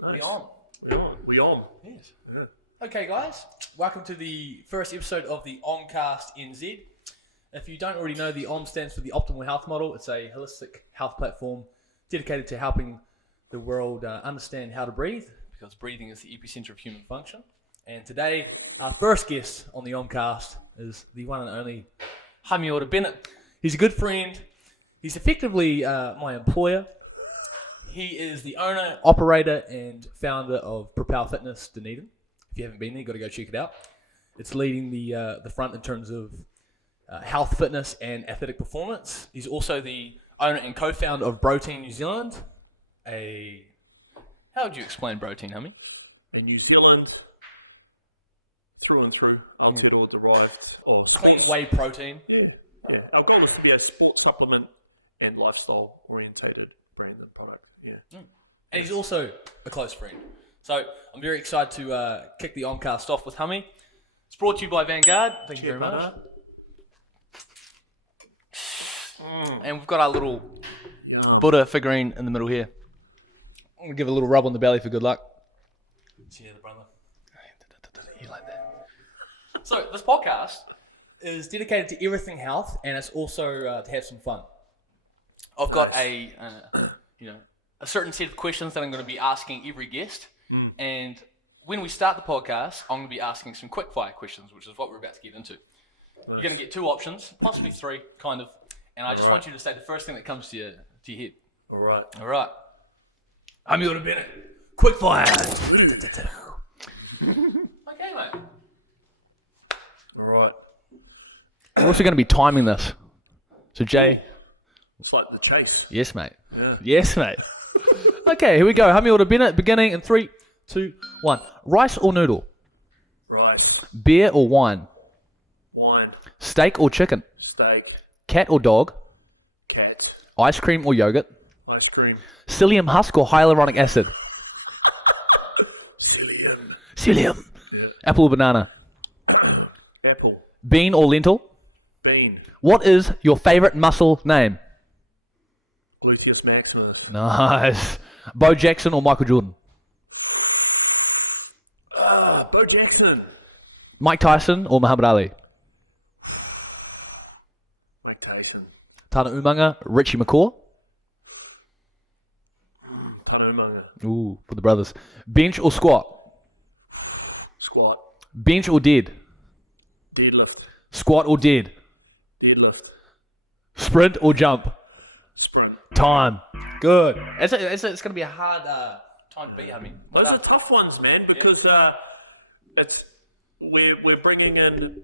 Nice. We on. Yes. Yeah. Okay, guys. Welcome to the first episode of the OHMCast NZ. If you don't already know, the OHM stands for the Optimal Health Model. It's a holistic health platform dedicated to helping the world understand how to breathe, because breathing is the epicenter of human function. And today, our first guest on the OHMCast is the one and only Hamiora Bennett. He's a good friend. He's effectively my employer. He is the owner, operator, and founder of Propel Fitness Dunedin. If you haven't been there, you've got to go check it out. It's leading the front in terms of health, fitness, and athletic performance. He's also the owner and co-founder of Brotein New Zealand. How would you explain Brotein, Hami? A New Zealand through and through Aotearoa derived or sports Whey protein. Yeah. Our goal is to be a sports supplement and lifestyle orientated brand and product. Yeah. And he's also a close friend. So I'm very excited to kick the OHMCast off with Hami. It's brought to you by Vanguard. Thank you very much. And we've got our little Buddha figurine in the middle here. I'm going to give it a little rub on the belly for good luck. See you, brother. You like that? So this podcast is dedicated to everything health, and it's also to have some fun. I've got a certain set of questions that I'm going to be asking every guest, and when we start the podcast, I'm going to be asking some quickfire questions, which is what we're about to get into. Nice. You're going to get two options, possibly three, kind of, and I just want you to say the first thing that comes to your head. All right. Hamiora Bennett, quickfire. Okay, mate. All right. We're also going to be timing this. So, Jay. Ooh. It's like the chase. Yes, mate. Yeah. Yes, mate. Okay, here we go. Hamiora Bennett, beginning in 3, 2, 1. Rice or noodle? Rice. Beer or wine? Wine. Steak or chicken? Steak. Cat or dog? Cat. Ice cream or yogurt? Ice cream. Psyllium husk or hyaluronic acid? Psyllium. Yeah. Apple or banana? Apple. Bean or lentil? Bean. What is your favourite muscle name? Gluteus maximus. Nice. Bo Jackson or Michael Jordan? Bo Jackson. Mike Tyson or Muhammad Ali? Mike Tyson. Tana Umanga, Richie McCaw? Tana Umanga. Ooh, for the brothers. Bench or squat? Squat. Bench or dead? Deadlift. Squat or dead? Deadlift. Sprint or jump? Sprint. Time. Good. It's going to be a hard time to beat, I mean. Those are tough ones, man, because we're bringing in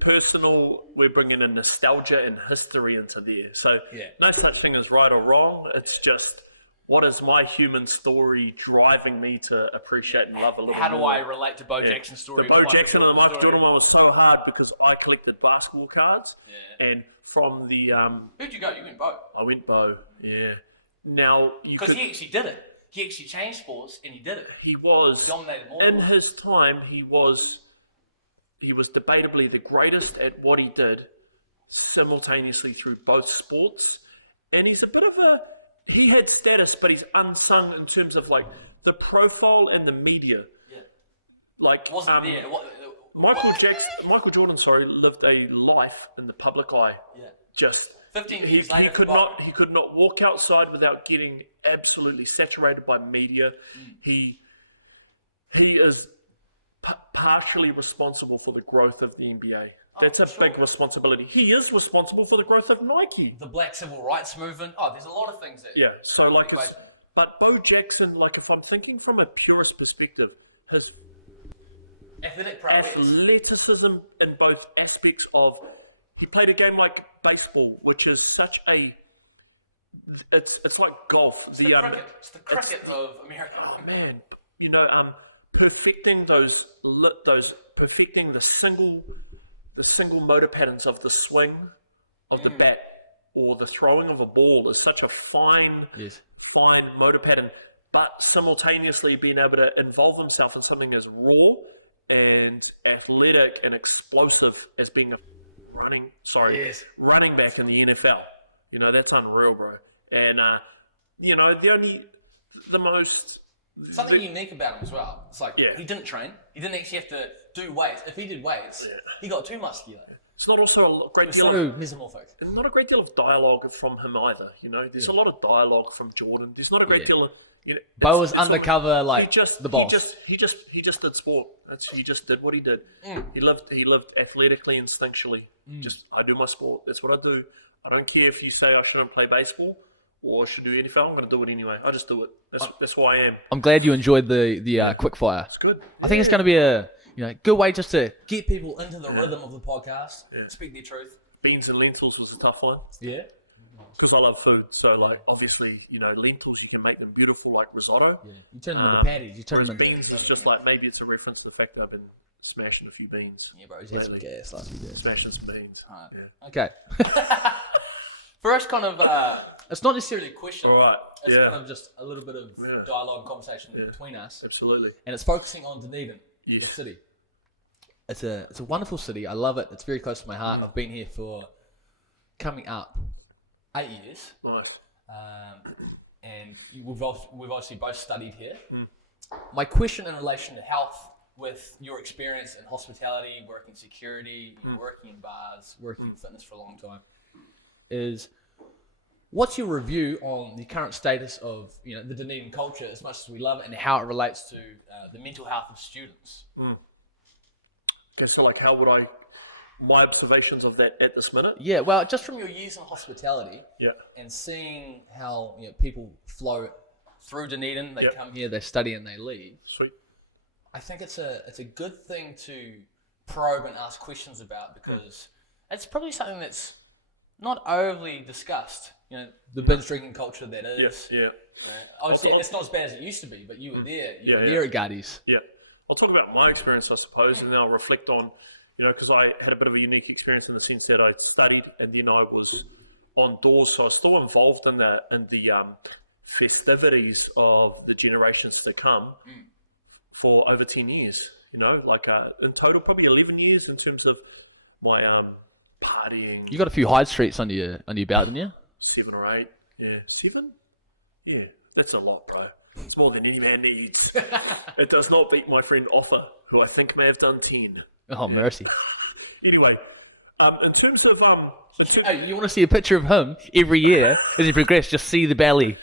we're bringing in nostalgia and history into there. So no such thing as right or wrong. It's just, what is my human story driving me to appreciate and love a little more? How do I relate to Bo Jackson's story? The Bo Jackson and the Michael Jordan one was so hard because I collected basketball cards, and from the Who'd you go? You went Bo. I went Bo. Yeah. Now you could. Because he actually did it. He actually changed sports, and he did it. He was Dominated more. In his time. He was debatably the greatest at what he did, simultaneously through both sports, and he's a bit of a. He had status, but he's unsung in terms of like the profile and the media. Yeah. Like Michael Jordan, lived a life in the public eye. Yeah. Just he could not walk outside without getting absolutely saturated by media. He is partially responsible for the growth of the NBA. That's a big responsibility. He is responsible for the growth of Nike. The Black Civil Rights Movement. Oh, there's a lot of things that... Yeah, so like it's... But Bo Jackson, like if I'm thinking from a purist perspective, his athleticism in both aspects of... He played a game like baseball, which is such a... It's like golf. It's the cricket of America. Oh, man. You know, perfecting perfecting the single motor patterns of the swing of the bat or the throwing of a ball is such a fine motor pattern, but simultaneously being able to involve himself in something as raw and athletic and explosive as being a running back in the NFL. You know, that's unreal, bro. And, you know, the most Something unique about him as well. It's like, Yeah. he didn't train. He didn't actually have to do weights. If he did weights, he got too muscular. It's not also a great deal So of mesomorphic. and not a great deal of dialogue from him either. You know, there's a lot of dialogue from Jordan. There's not a great deal of Bo was undercover, like he just the boss. he just did sport. He just did what he did. He lived athletically, instinctually. Just I do my sport. That's what I do. I don't care if you say I shouldn't play baseball or I should do NFL. I'm going to do it anyway. I just do it. That's who I am. I'm glad you enjoyed the Quickfire. It's good. I think it's going to be a good way just to get people into the rhythm of the podcast, speak their truth. Beans and lentils was a tough one. Yeah. Because I love food. So, like, obviously, lentils, you can make them beautiful like risotto. Yeah. You turn them into patties. Whereas beans is just like, maybe it's a reference to the fact that I've been smashing a few beans lately. Gas. Smashing some beans. Right. Yeah. Okay. First kind of, it's not necessarily a question. All right. It's kind of just a little bit of Yeah. dialogue and conversation between us. Absolutely. And it's focusing on Dunedin, the Yes. city. It's a wonderful city. I love it. It's very close to my heart. I've been here for coming up 8 years. Nice. And we've obviously both studied here. My question in relation to health, with your experience in hospitality, working security, working in bars, working in fitness for a long time, is what's your review on the current status of the Dunedin culture, as much as we love it, and how it relates to the mental health of students? Okay, so like my observations of that at this minute? Yeah, well, just from your years in hospitality, Yeah. and seeing how people flow through Dunedin, they come here, they study, and they leave. Sweet. I think it's a good thing to probe and ask questions about, because it's probably something that's not overly discussed. The binge drinking culture that is. Yeah. Obviously, it's not as bad as it used to be, but you were there. You were there at Gardy's. Yeah. I'll talk about my experience, I suppose, and then I'll reflect on, because I had a bit of a unique experience in the sense that I studied and then I was on doors, so I was still involved in the festivities of the generations to come for over 10 years. In total, probably 11 years in terms of my partying. You got a few high streets under your belt, didn't you? 7 or 8. Yeah. 7? Yeah. That's a lot, bro. It's more than any man needs. It does not beat my friend Offer, who I think may have done 10. Oh, mercy. Anyway, in terms of... Hey, you want to see a picture of him every year as you progress, just see the belly.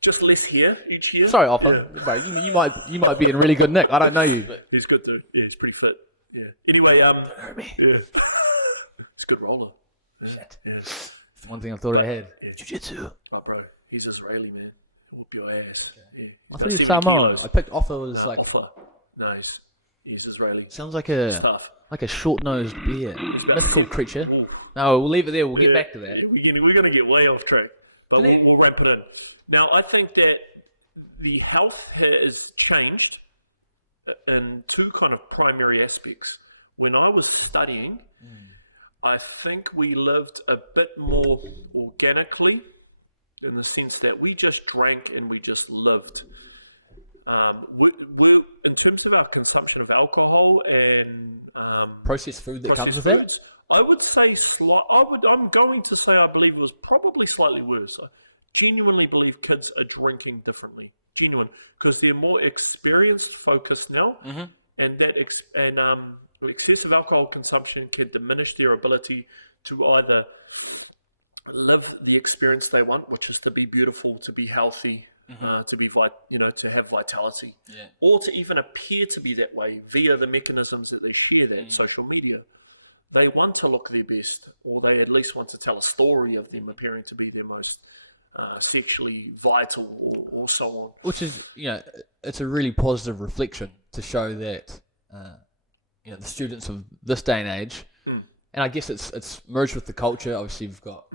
Just less hair each year. Sorry, Offer. Yeah. You might be in really good nick. I don't know you. But... He's good, dude. Yeah, he's pretty fit. Yeah. Anyway, yeah. He's a good roller. Yeah. That's one thing I thought I had. Yeah. Jiu-jitsu. Right, bro. He's Israeli, man. He'll whoop your ass. Yeah. He's about 70 kilos. I picked Offer was Offer. No, he's Israeli. Sounds like It's tough. Like a short-nosed bear. He's about a creature. Oof. No, we'll leave it there. We'll get back to that. Yeah, we're going to get way off track, but we'll ramp it in. Now, I think that the health has changed in two kind of primary aspects. When I was studying, I think we lived a bit more organically in the sense that we just drank and we just lived. We in terms of our consumption of alcohol and processed foods, I would say I'm going to say I believe it was probably slightly worse. I genuinely believe kids are drinking differently, because they're more experienced, focused now, and that excessive alcohol consumption can diminish their ability to either live the experience they want, which is to be beautiful, to be healthy. To be to have vitality, or to even appear to be that way via the mechanisms that they share, that social media. They want to look their best, or they at least want to tell a story of them appearing to be their most sexually vital, or so on. Which is, it's a really positive reflection to show that the students of this day and age, and I guess it's merged with the culture. Obviously, we've got.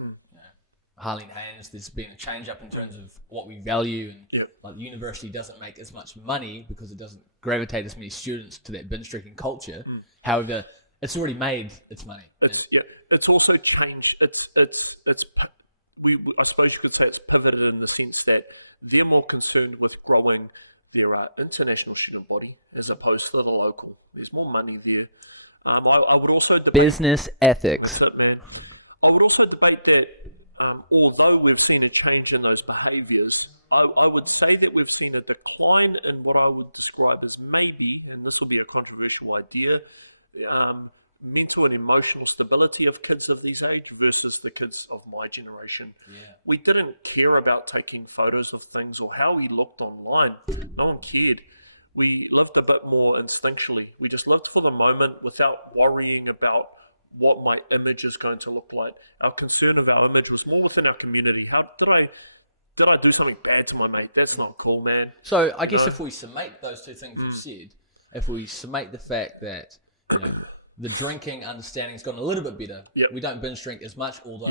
Harleen Haynes, there's been a change up in terms of what we value, and like the university doesn't make as much money because it doesn't gravitate as many students to that binge drinking culture. However, it's already made its money. It's also changed. I suppose you could say it's pivoted in the sense that they're more concerned with growing their international student body as opposed to the local. There's more money there. I would also debate business ethics. That's it, man. I would also debate that. Although we've seen a change in those behaviours, I would say that we've seen a decline in what I would describe as maybe, and this will be a controversial idea, mental and emotional stability of kids of these age versus the kids of my generation. Yeah. We didn't care about taking photos of things or how we looked online. No one cared. We lived a bit more instinctually. We just lived for the moment without worrying about what my image is going to look like. Our concern of our image was more within our community. How did I do something bad to my mate? That's not cool, man. So I guess if we summate those two things you said, if we summate the fact that the drinking understanding has gotten a little bit better. Yep. We don't binge drink as much, although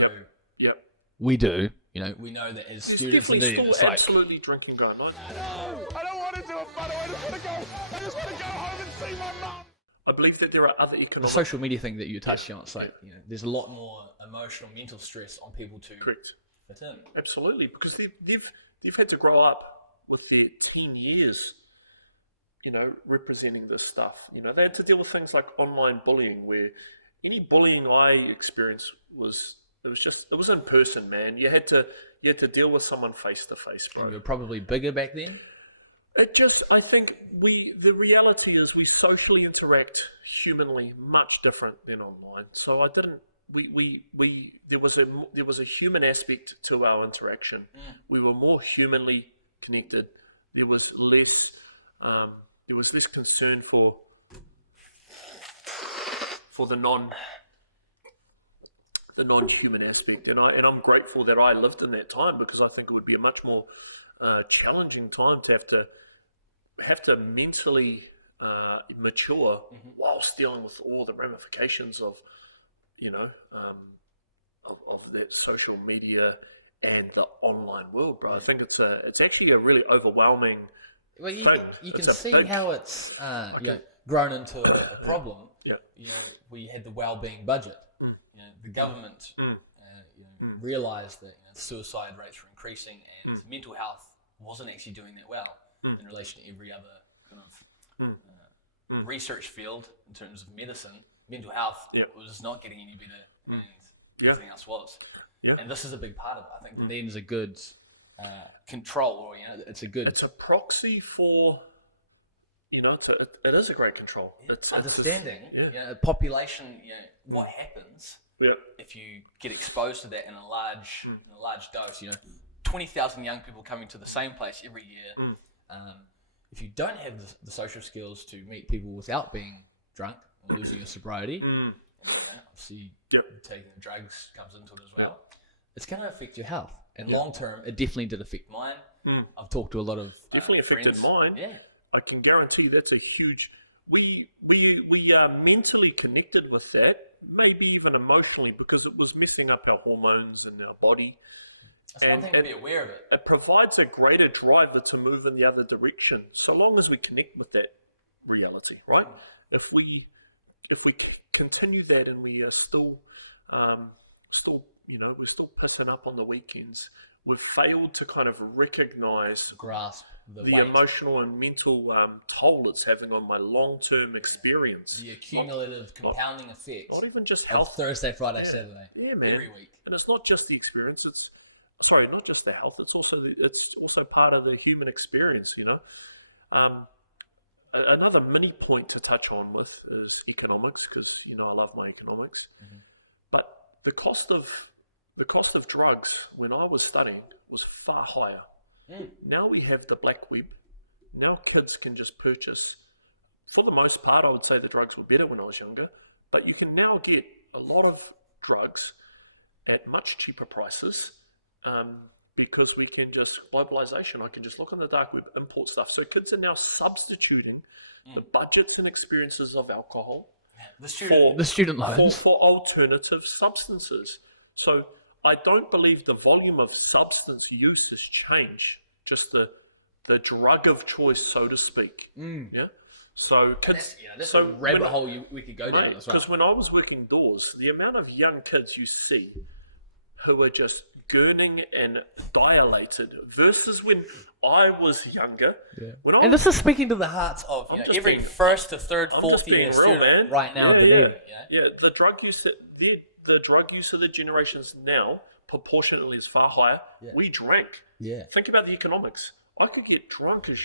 Yep. we do. We know that as There's students definitely and still it's absolutely drinking going on. I don't want to do a photo. I just want to go home and see my mum. I believe that there are other the economic... social media thing that you touched on. It's like, yeah. there's a lot more emotional, mental stress on people to Correct. fit in. Absolutely, because they've had to grow up with their teen years, representing this stuff. They had to deal with things like online bullying, where any bullying I experienced was in person, man. You had to deal with someone face to face, bro. We were probably bigger back then. I think the reality is we socially interact humanly much different than online. So I didn't, there was a human aspect to our interaction. We were more humanly connected. There was less concern for the non-human aspect, and I'm grateful that I lived in that time, because I think it would be a much more challenging time to have to mentally mature whilst dealing with all the ramifications of that social media and the online world, bro. I think it's actually a really overwhelming thing. You It's can a see big. how it's grown into a problem. Yeah. We had the wellbeing budget. The government realised that the suicide rates were increasing, and mental health wasn't actually doing that well in relation to every other kind of research field in terms of medicine. Mental health was not getting any better, and everything else was. Yeah. And this is a big part of it. I think Dunedin's a good control, or it's a good. It's a proxy for. It is a great control. It's understanding. Population. What happens if you get exposed to that in a large dose? 20,000 young people coming to the same place every year. If you don't have the social skills to meet people without being drunk or losing your sobriety, obviously taking the drugs comes into it as well. It's going to affect your health. And long term, it definitely did affect mine. I've talked to a lot of definitely affected friends. mine. Yeah. I can guarantee that's a huge. We are mentally connected with that, maybe even emotionally, because it was messing up our hormones in our body. That's one thing to be aware of it. It provides a greater driver to move in the other direction, so long as we connect with that reality, right? If we continue that and we are still we're still pissing up on the weekends, we've failed to kind of recognize Grasp the weight, emotional and mental toll it's having on my long-term experience. the accumulative compounding effect. Not even just health. Thursday, Friday, Saturday. Yeah, man. Every week. And it's not just the experience. Not just the health. It's also part of the human experience. Another mini point to touch on with is economics, because I love my economics. But the cost of drugs when I was studying was far higher. Now we have the black web. Now kids can just purchase. For the most part, I would say the drugs were better when I was younger, but you can now get a lot of drugs at much cheaper prices because we can just, globalization, I can just look on the dark web, import stuff. So kids are now substituting the budgets and experiences of alcohol The student loans. for alternative substances. So I don't believe the volume of substance use has changed, just the drug of choice, so to speak. Yeah. So kids. That's so a rabbit hole we could go down. mate, because when I was working doors, the amount of young kids you see who are just gurning and dilated versus when I was younger. When I And was this is speaking to the hearts of every first to third. I'm just being real, student man. Right now, Yeah. The drug use the drug use of the generations now proportionately is far higher. We drank. Yeah. Think about the economics. I could get drunk as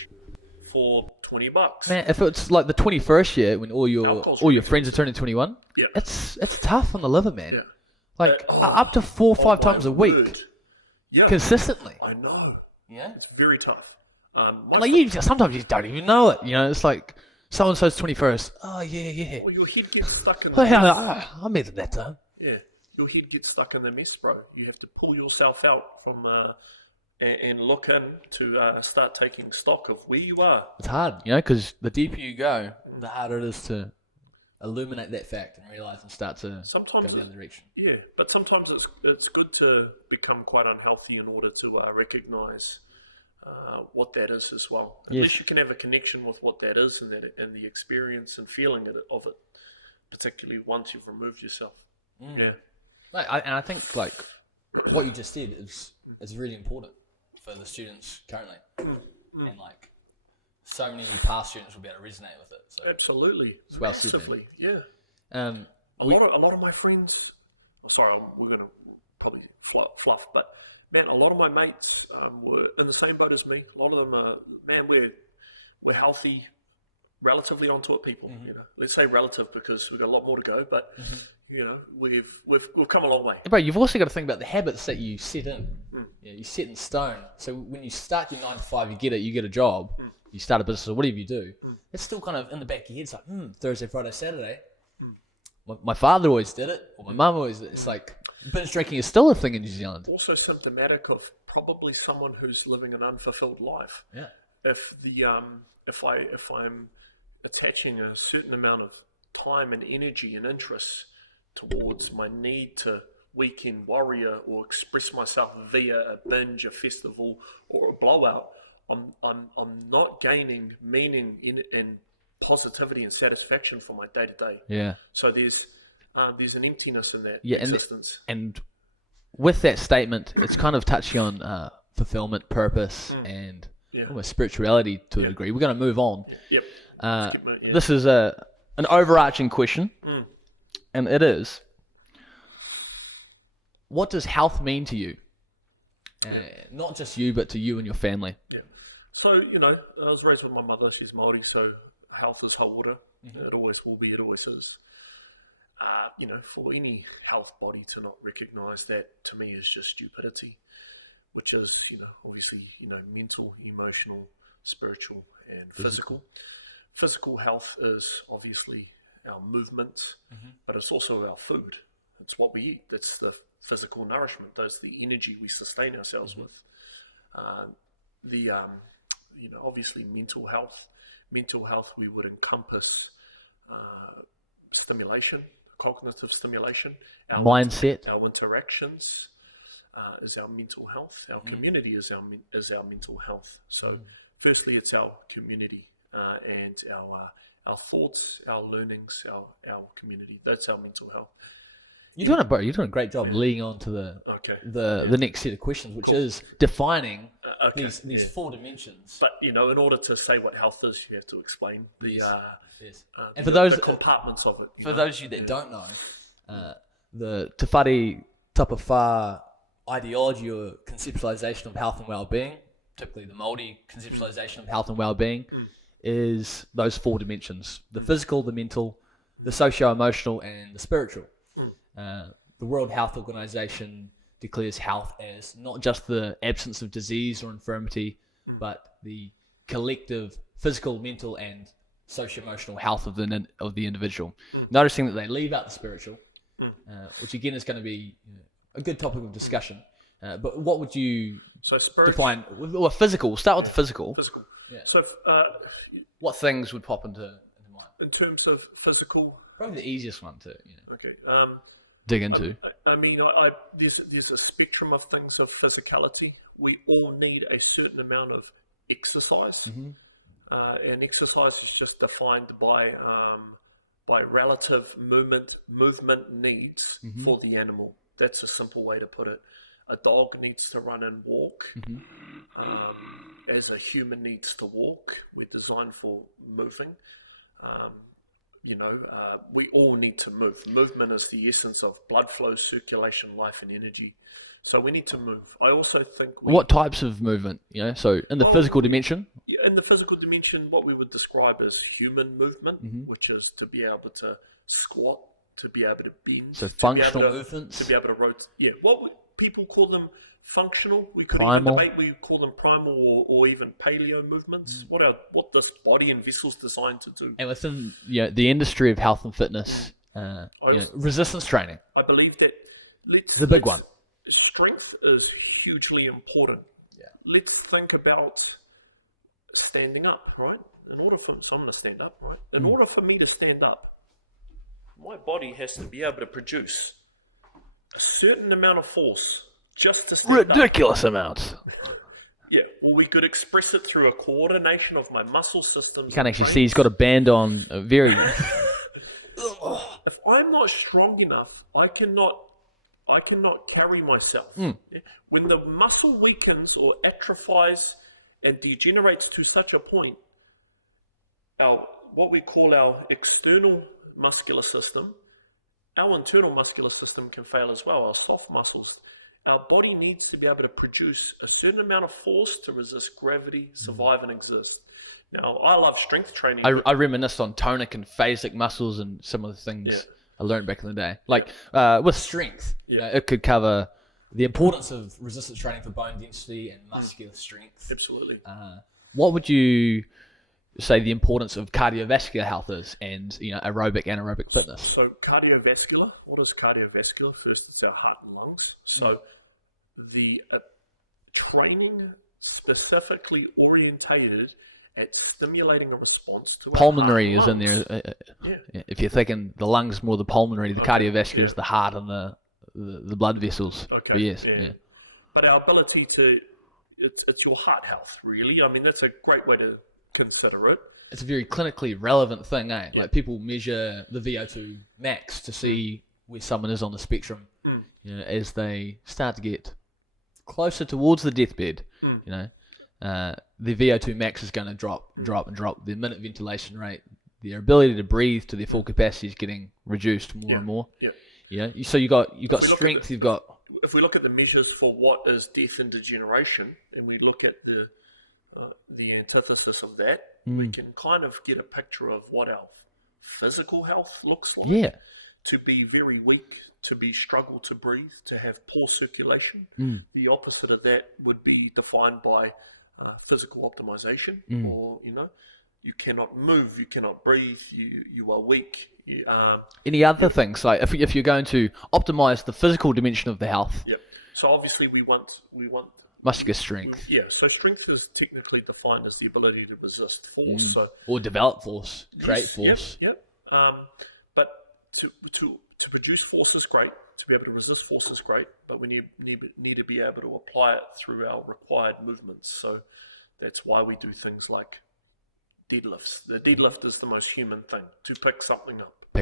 for $20. Man, if it's like the 21st year when all your Alcohol's all really your friends are expensive. turning 21, Yeah. it's tough on the liver, man. Yeah. Like up to 4 or 5 times a week, Yeah. consistently. I know. Yeah. It's very tough. Sometimes you don't even know it. You know, it's like so and so's 21st. Oh yeah. Well, your head gets stuck in the Oh, mess. I made that time. Yeah. Your head gets stuck in the mess, bro. You have to pull yourself out from and look in to start taking stock of where you are. It's hard, you know, because the deeper you go, the harder it is to illuminate that fact and realize and start to Sometimes go it's the direction. yeah, but sometimes it's good to become quite unhealthy in order to recognize what that is as well. At least you can have a connection with what that is and the experience and feeling of it, particularly once you've removed yourself. Yeah. And I think like what you just said is really important for the students currently, and like so many past students will be able to resonate with it. So, Absolutely, well massively, yeah. um, A lot of my friends. Oh, sorry, we're gonna probably fluff, but man, a lot of my mates were in the same boat as me. A lot of them are, man, we're healthy, relatively onto it people. You know, let's say relative because we've got a lot more to go, but you know, we've come a long way. but you've also got to think about the habits that you set in. You know, you set in stone. So when you start your 9 to 5, you get a job, you start a business or whatever you do. It's still kind of in the back of your head. It's like Thursday, Friday, Saturday. My father always did it, or my mum always did it. It's like binge drinking is still a thing in New Zealand. Also symptomatic of probably someone who's living an unfulfilled life. Yeah. If I'm attaching a certain amount of time and energy and interest towards my need to weekend warrior or express myself via a binge, a festival, or a blowout, I'm not gaining meaning in positivity and satisfaction for my day to day. Yeah. So there's an emptiness in that existence. And with that statement, it's kind of touching on fulfillment, purpose, and almost spirituality to a degree. We're going to move on. Yep. Skip it, This is an overarching question, and it is, what does health mean to you? Not just you, but to you and your family. Yeah. So, you know, I was raised with my mother. She's Maori, so health is HAUORA. It always will be. It always is. You know, for any health body to not recognize that, to me, is just stupidity, which is, you know, obviously, you know, mental, emotional, spiritual, and physical. Physical health is obviously our movement, but it's also our food. It's what we eat. That's the physical nourishment. That's the energy we sustain ourselves with. You know, obviously mental health. Mental health, we would encompass stimulation, cognitive stimulation, our Mindset. our interactions is our mental health. Our community is our mental health. So, firstly, it's our community and our thoughts, our learnings, our community. That's our mental health. You're doing a great job leading on to the next set of questions, which is defining these 4 dimensions. But, you know, in order to say what health is, you have to explain the And for those, the compartments of it. for those of you that don't know, the Te Whare Tapawha ideology or conceptualisation of health and well-being, particularly the Maori conceptualisation of health and well-being, is those 4 dimensions: the physical, the mental, the socio-emotional, and the spiritual. The World Health Organization declares health as not just the absence of disease or infirmity, but the collective physical, mental, and socio-emotional health of the individual. Noticing that they leave out the spiritual, which again is going to be a good topic of discussion. But what would you define? Well, physical. We'll start with the physical. Physical. Yeah. So, What things would pop into mind? in terms of physical, Probably the easiest one to okay. dig into. I mean, there's a spectrum of things of physicality. We all need a certain amount of exercise, and exercise is just defined by relative movement needs for the animal. That's a simple way to put it. A dog needs to run and walk. as a human needs to walk. We're designed for moving. We all need to move. Movement is the essence of blood flow, circulation, life, and energy. So we need to move. I also think What types of movement? So in the physical dimension? In the physical dimension, what we would describe as human movement, which is to be able to squat, to be able to bend, to be able to rotate. Yeah, people call them functional. We could even debate. We call them primal or even paleo movements. What this body and vessel's designed to do. And within the industry of health and fitness, resistance training. I believe that strength is hugely important. Yeah. Let's think about standing up, right? So I'm going to stand up, right? In order for me to stand up, my body has to be able to produce a certain amount of force just to stand up. Ridiculous amounts. Yeah, well, we could express it through a coordination of my muscle systems. Can't actually see he's got a band on. Very. If I'm not strong enough, I cannot carry myself. Yeah? When the muscle weakens or atrophies and degenerates to such a point, what we call our external muscular system, our internal muscular system can fail as well. Our soft muscles, our body needs to be able to produce a certain amount of force to resist gravity, survive, and exist. Now, I love strength training. I reminisce on tonic and phasic muscles and some of the things I learned back in the day. With strength, it could cover the importance of resistance training for bone density and muscular strength. Absolutely. What would you say the importance of cardiovascular health is, and aerobic and anaerobic fitness? So cardiovascular, what is cardiovascular? First, it's our heart and lungs. So the training specifically orientated at stimulating a response to our heart and lungs. Is in there. If you're thinking the lungs more the pulmonary, the cardiovascular is the heart and the blood vessels. Okay. Yes. But our ability to, it's your heart health, really. I mean, that's a great way to consider it. It's a very clinically relevant thing, eh? Yeah. Like people measure the VO2 max to see where someone is on the spectrum. As they start to get closer towards the deathbed, the VO2 max is going to drop and drop. The minute ventilation rate, their ability to breathe to their full capacity is getting reduced more and more. Yeah. So you got strength. If we look at the measures for what is death and degeneration, and we look at the antithesis of that, we can kind of get a picture of what our physical health looks like. Yeah. To be very weak, to be struggle to breathe, to have poor circulation. The opposite of that would be defined by physical optimization, or you cannot move, you cannot breathe, you are weak. Any other things, like if you're going to optimize the physical dimension of the health? Yep. So obviously we want muscular strength. So strength is technically defined as the ability to resist force. Or develop force. Yes. Create force. Yep. But to produce force is great. To be able to resist force is great. But we need to be able to apply it through our required movements. So that's why we do things like deadlifts. The deadlift is the most human thing, to pick something up. To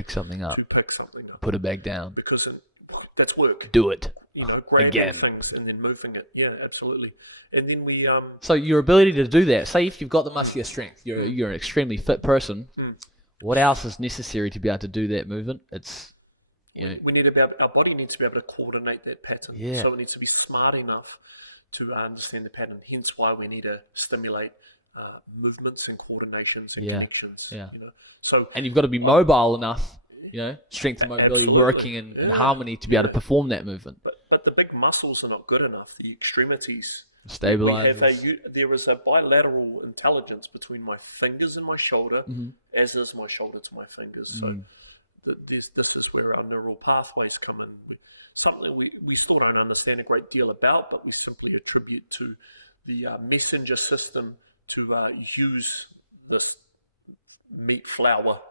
pick something up. Put it back down. Because that's work. Do it. Grabbing things and then moving it. Yeah, absolutely. And then we... So your ability to do that, say if you've got the muscular strength, you're an extremely fit person, what else is necessary to be able to do that movement? We need to be able, our body needs to be able to coordinate that pattern. Yeah. So it needs to be smart enough to understand the pattern. Hence why we need to stimulate movements and coordinations and connections. So and you've got to be mobile enough, strength and mobility absolutely. Working in harmony to be able to perform that movement. But the big muscles are not good enough. The extremities. We have there is a bilateral intelligence between my fingers and my shoulder, as is my shoulder to my fingers. So this is where our neural pathways come in. Something we still don't understand a great deal about, but we simply attribute to the messenger system to use this meat flour,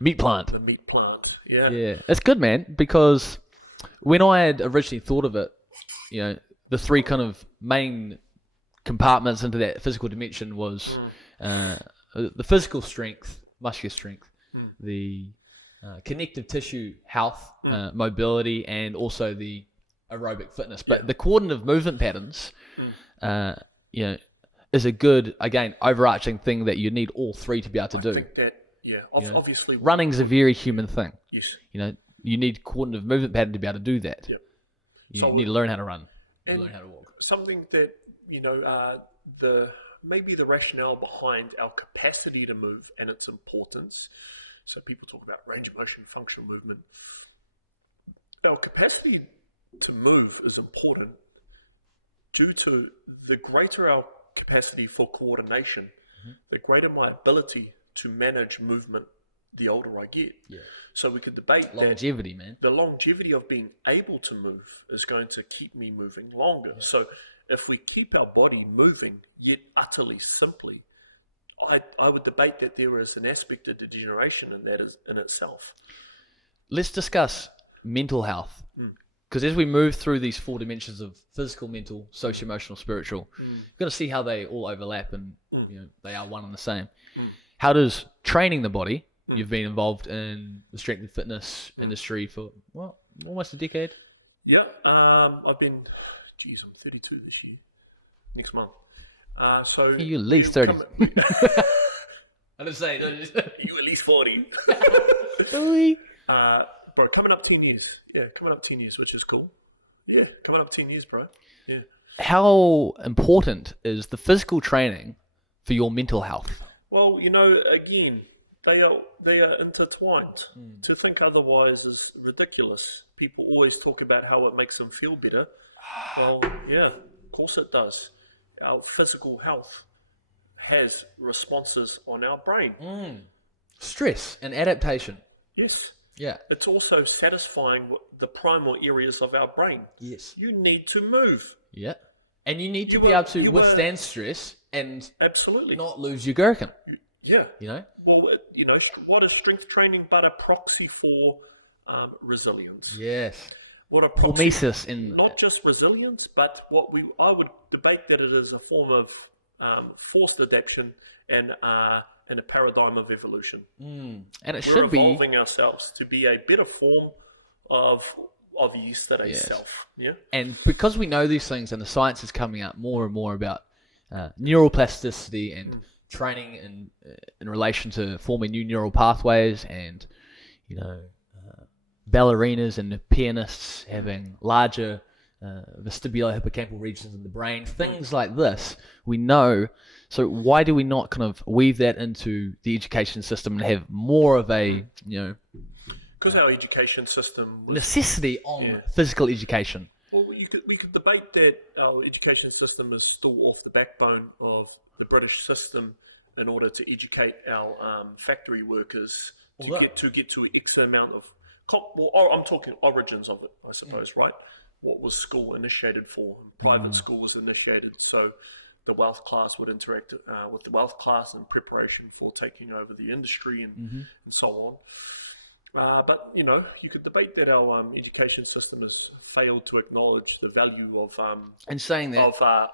meat plant. The meat plant, yeah. It's good, man, because when I had originally thought of it, the three kind of main compartments into that physical dimension was the physical strength, muscular strength, the connective tissue health, mobility, and also the aerobic fitness. But the coordinative movement patterns, is a good, again, overarching thing that you need all three to be able to do. I think that, obviously... Running's a very human thing. Yes. You know, you need coordinative movement pattern to be able to do that. Yep. You need to learn how to run. And learn how to walk. something that, maybe the rationale behind our capacity to move and its importance. So people talk about range of motion, functional movement. Our capacity to move is important due to the greater our capacity for coordination, the greater my ability to manage movement the older I get. Yeah. So we could debate longevity, man. The longevity of being able to move is going to keep me moving longer. So if we keep our body moving, yet utterly simply, I would debate that there is an aspect of degeneration in that is in itself. Let's discuss mental health. Because as we move through these 4 dimensions of physical, mental, socio-emotional, spiritual, we're going to see how they all overlap and they are one and the same. How does training the body, you've been involved in the strength and fitness industry for, almost a decade? Yeah, I'm 32 this year, next month. So you at least 30. I didn't say that. You at least 40. Bro, coming up 10 years. Yeah, coming up 10 years, which is cool. Yeah, coming up 10 years, bro. Yeah. How important is the physical training for your mental health? Well, again, they are intertwined. To think otherwise is ridiculous. People always talk about how it makes them feel better. Well, yeah, of course it does. Our physical health has responses on our brain. Stress and adaptation. Yes. Yeah. It's also satisfying the primal areas of our brain. Yes. You need to move. Yeah. And you need to be able to withstand stress and absolutely not lose your gherkin. Yeah. Well, what is strength training but a proxy for resilience? Yes. What a proxy, not just resilience, but I would debate that it is a form of forced adaptation and a paradigm of evolution. And we're evolving ourselves to be a better form of yesterday's self. Yeah. And because we know these things and the science is coming out more and more about neuroplasticity and training in relation to forming new neural pathways and, ballerinas and pianists having larger vestibular-hippocampal regions in the brain, things like this, we know. So why do we not kind of weave that into the education system and have more of a, because our education system was necessity on physical education? Well, we could debate that our education system is still off the backbone of the British system in order to educate our factory workers to get to X amount of. I'm talking origins of it, I suppose, right? What was school initiated for? And private school was initiated so the wealth class would interact with the wealth class in preparation for taking over the industry and so on. But, you could debate that our education system has failed to acknowledge the value of and saying that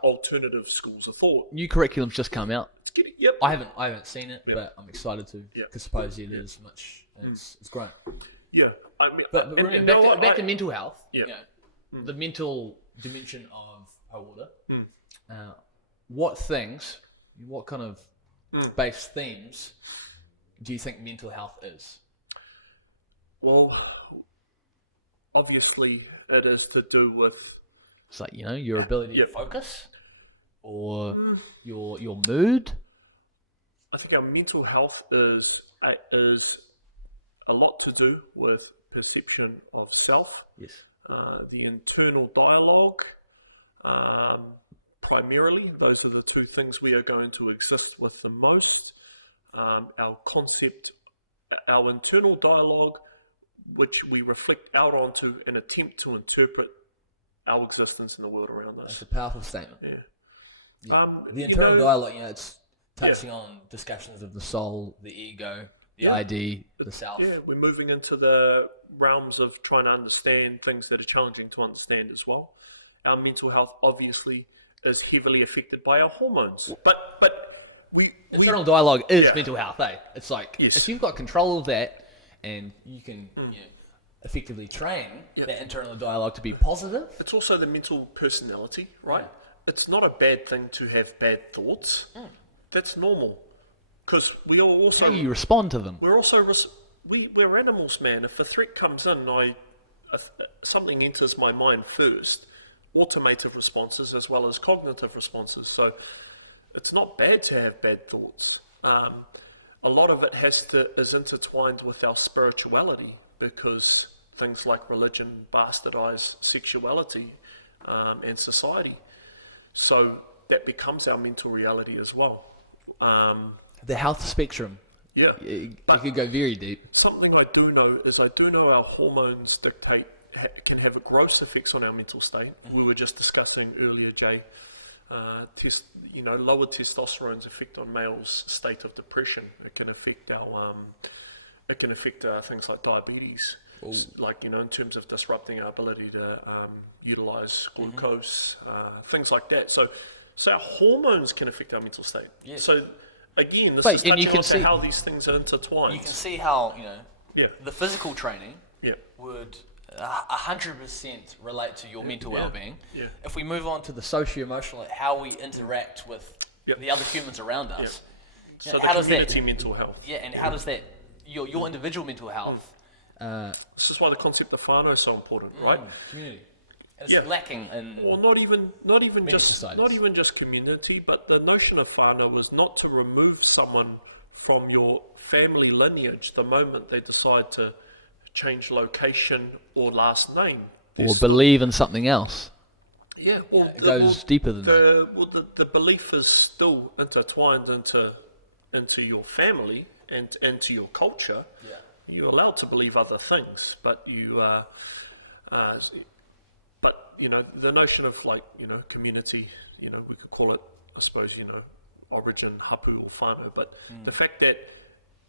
alternative schools of thought. New curriculum's just come out. It's getting, yep. I haven't seen it, but I'm excited to. Yep. Because supposedly there's much. It's great. Yeah, I mean, But and you know what? Back to mental health. Yeah. The mental dimension of HAUORA. What kind of base themes do you think mental health is? Well, obviously it is to do with... It's like, your ability to focus or your mood. I think our mental health is a lot to do with perception of self, the internal dialogue, primarily. Those are the two things we are going to exist with the most. Our internal dialogue, which we reflect out onto and attempt to interpret our existence in the world around us. That's a powerful statement. Yeah. The internal dialogue, it's touching on discussions of the soul, the ego, the ID, the self. Yeah, we're moving into the realms of trying to understand things that are challenging to understand as well. Our mental health obviously is heavily affected by our hormones. But internal dialogue is mental health, eh? It's like if you've got control of that and you can effectively train that internal dialogue to be positive. It's also the mental personality, right? it's not a bad thing to have bad thoughts. That's normal, because we all also How do you respond to them? we're also we're animals, man. If a threat comes in, something enters my mind first, automative responses as well as cognitive responses. So it's not bad to have bad thoughts. A lot of it is intertwined with our spirituality, because things like religion bastardize sexuality and society. So that becomes our mental reality as well. The health spectrum. Yeah, But you could go very deep. something I do know is our hormones can have gross effects on our mental state. We were just discussing earlier, Jay, lower testosterone's effect on males' state of depression. It can affect things like diabetes, in terms of disrupting our ability to utilize glucose, things like that. So our hormones can affect our mental state. Yeah. So again, this is touching on how these things are intertwined. You can see how the physical training Yeah. would 100% relate to your mental well-being. Yeah. If we move on to the socio-emotional, how we interact with the other humans around us. So the community mental health. Yeah, and how does that, your individual mental health... This is why the concept of whānau is so important, right? Community. And it's lacking in... Or not even just community, but the notion of whānau is not to remove someone from your family lineage the moment they decide to change location or last name. Or believe in something else. Yeah, It goes deeper than that. The belief is still intertwined into your family and into your culture. Yeah. You're allowed to believe other things, but the notion of community, we could call it, I suppose, origin, hapu or whānau, but the fact that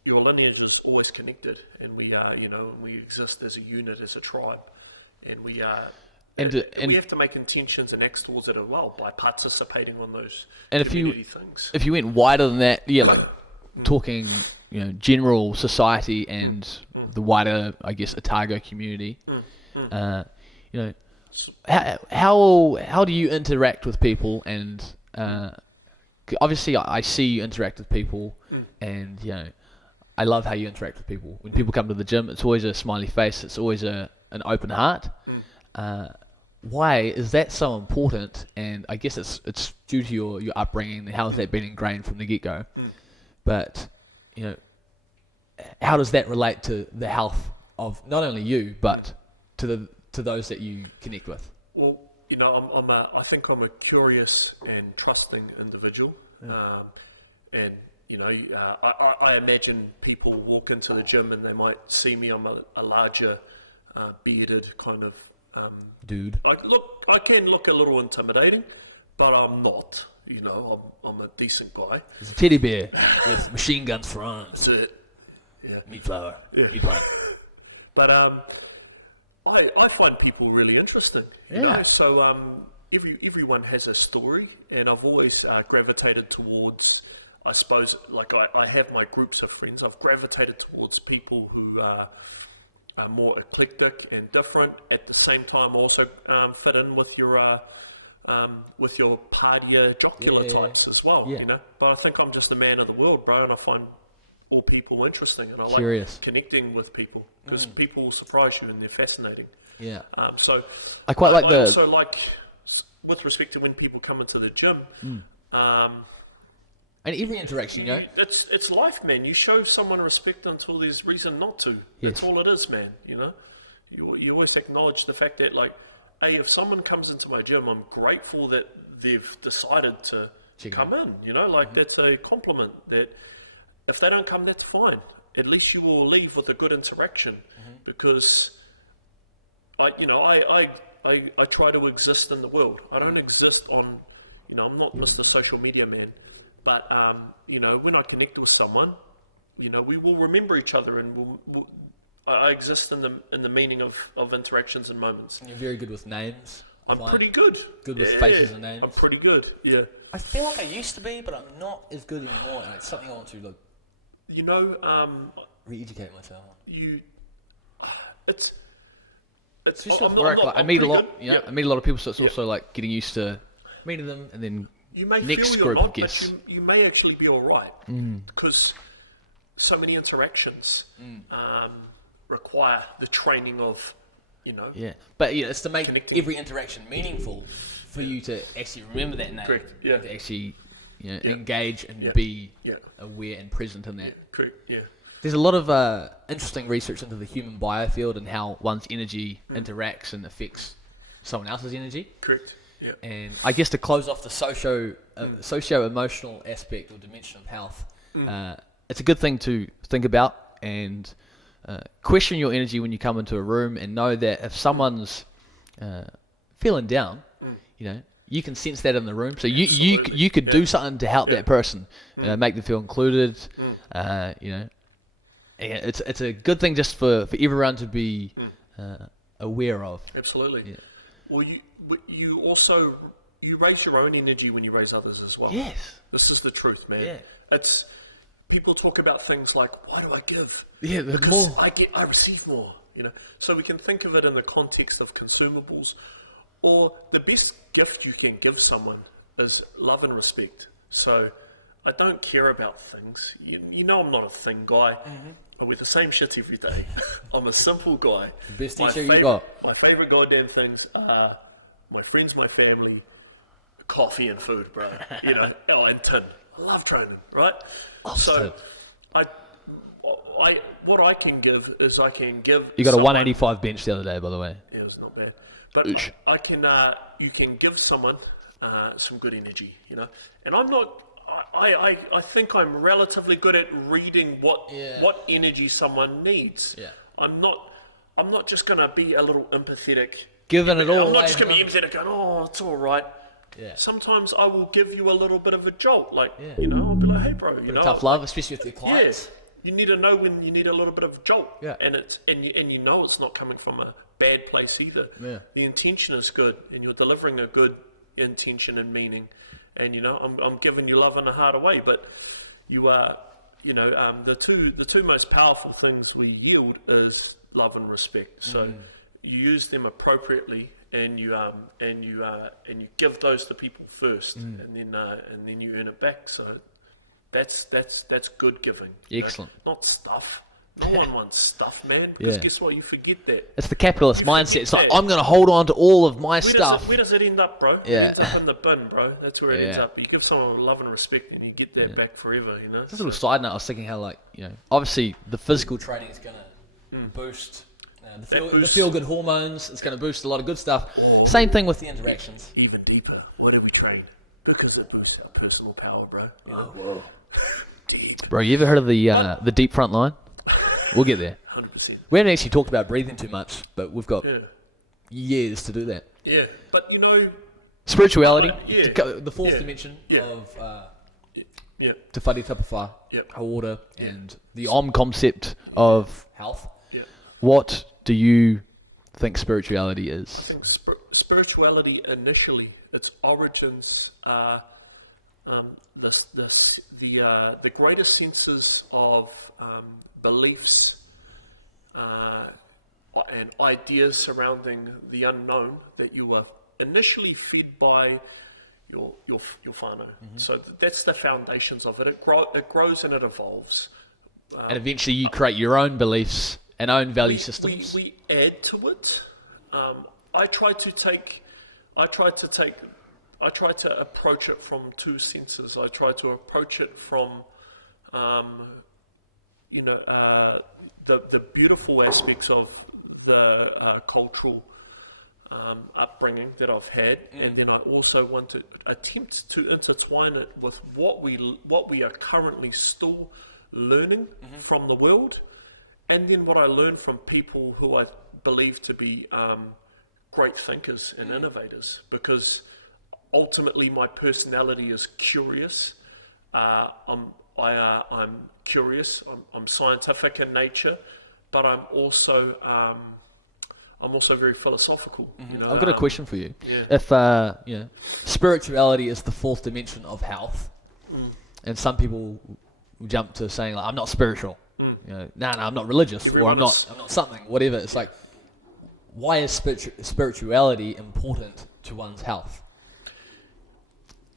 your lineage is always connected, and we are, we exist as a unit, as a tribe, and we are. We have to make intentions and acts towards it as well by participating on those community things. If you went wider than that, talking, general society and the wider, I guess, Otago community, how do you interact with people? And obviously, I see you interact with people, and I love how you interact with people. When people come to the gym, it's always a smiley face. It's always an open heart. Why is that so important? And I guess it's due to your upbringing and how has that been ingrained from the get-go. But, how does that relate to the health of not only you, but to those that you connect with? Well, I think I'm a curious and trusting individual. I imagine people walk into the gym and they might see me. I'm a larger, bearded kind of dude. I can look a little intimidating, but I'm not. I'm a decent guy. It's a teddy bear with machine guns front. That's it. Yeah. Meat flour. Yeah. But I find people really interesting. You know. So everyone has a story, and I've always gravitated towards. I suppose, I have my groups of friends. I've gravitated towards people who are more eclectic and different. At the same time, also fit in with your partier jocular types as well. Yeah. But I think I'm just a man of the world, bro, and I find all people interesting, and I like connecting with people because people will surprise you and they're fascinating. Yeah. So I also like, with respect to when people come into the gym. And every interaction, it's life, man. You show someone respect until there's reason not to. That's all it is, man. You always acknowledge the fact that, if someone comes into my gym, I'm grateful that they've decided to come in. That's a compliment. That if they don't come, that's fine. At least you will leave with a good interaction, because I try to exist in the world. I don't exist on, I'm not Mr. Social Media Man. But, when I connect with someone, we will remember each other, and I exist in the meaning of interactions and moments. And you're very good with names. I'm pretty good. Good with faces and names. I'm pretty good, yeah. I feel like I used to be, but I'm not as good anymore. It's something I want to, re-educate myself. I'm pretty good. I meet a lot of people, so it's also getting used to meeting them, and then You may next feel you're group not, of but guests. you may actually be all right because so many interactions require the training of, Yeah, but it's to make Connecting. every interaction meaningful for you to actually remember that name. Correct, yeah. To actually Yeah. engage and Yeah. be Yeah. aware and present in that. Yeah, correct, yeah. There's a lot of interesting research into the human biofield and how one's energy interacts and affects someone else's energy. Correct, yeah. And I guess to close off the socio-emotional aspect or dimension of health, it's a good thing to think about and question your energy when you come into a room, and know that if someone's feeling down, you can sense that in the room. So Absolutely. you could Yeah. do something to help Yeah. that person, make them feel included. It's a good thing just for everyone to be aware of. Absolutely. Yeah. Well, you also raise your own energy when you raise others as well. Yes. This is the truth, man. Yeah. It's people talk about things like, why do I give? Yeah, because more. I receive more. So we can think of it in the context of consumables, or the best gift you can give someone is love and respect. So I don't care about things. I'm not a thing guy. I wear the same shit every day. I'm a simple guy. Best My t-shirt you favorite goddamn things are my friends, my family, coffee and food, bro. And tin. I love training, right? So what I can give is I can give. You got someone, a 185 bench the other day, by the way. Yeah, it was not bad. But I can. You can give someone some good energy, And I'm not. I think I'm relatively good at reading what energy someone needs. Yeah. I'm not just gonna be a little empathetic. Giving it all I'm not away, just gonna be empathetic going, oh, it's all right. Yeah. Sometimes I will give you a little bit of a jolt, like I'll be like, hey, bro, Tough love, especially with your clients. you need to know when you need a little bit of jolt, Yeah. and it's it's not coming from a bad place either. Yeah. The intention is good, and you're delivering a good intention and meaning, and I'm giving you love in a heart away. But you are, the two most powerful things we yield is love and respect. So you use them appropriately, and you give those to people first, and then you earn it back. So that's good giving. Excellent. Not stuff. No one wants stuff, man, because guess what? You forget that. It's the capitalist You mindset. forget It's like, that. I'm going to hold on to all of my stuff. Where does it end up, bro? Yeah. It ends up in the bin, bro. That's where it ends Yeah. up. You give someone love and respect, and you get that back forever. Just a little side note, I was thinking how, obviously the physical training is going to boost the feel-good hormones. It's going to boost a lot of good stuff. Or- Same thing with the interactions. Even deeper. Why do we train? Because it boosts our personal power, bro. Deep. Bro, you ever heard of the deep front line? We'll get there. 100%. We haven't actually talked about breathing too much, but we've got Yeah. years to do that. Yeah. But Spirituality, yeah. the fourth Yeah. dimension Yeah. of yeah. Te Whare Tapawha, Yep. HAUORA, Yeah. and the Om concept of health. Yeah. What do you think spirituality is? I think spirituality initially, its origins are the greatest senses of beliefs and ideas surrounding the unknown that you were initially fed by your whānau. So that's the foundations of it. It grows and it evolves. And eventually you create your own beliefs and own value systems. We add to it. I try to approach it from two senses. I try to approach it from, the beautiful aspects of the cultural upbringing that I've had, and then I also want to attempt to intertwine it with what we are currently still learning from the world, and then what I learn from people who I believe to be great thinkers and innovators, because ultimately my personality is curious. I'm curious. I'm scientific in nature, but I'm also very philosophical. I've got a question for you. Yeah. If spirituality is the fourth dimension of health, and some people jump to saying like, I'm not spiritual. No, I'm not religious. Everyone I'm is- not something. Whatever. It's like, why is spirituality important to one's health?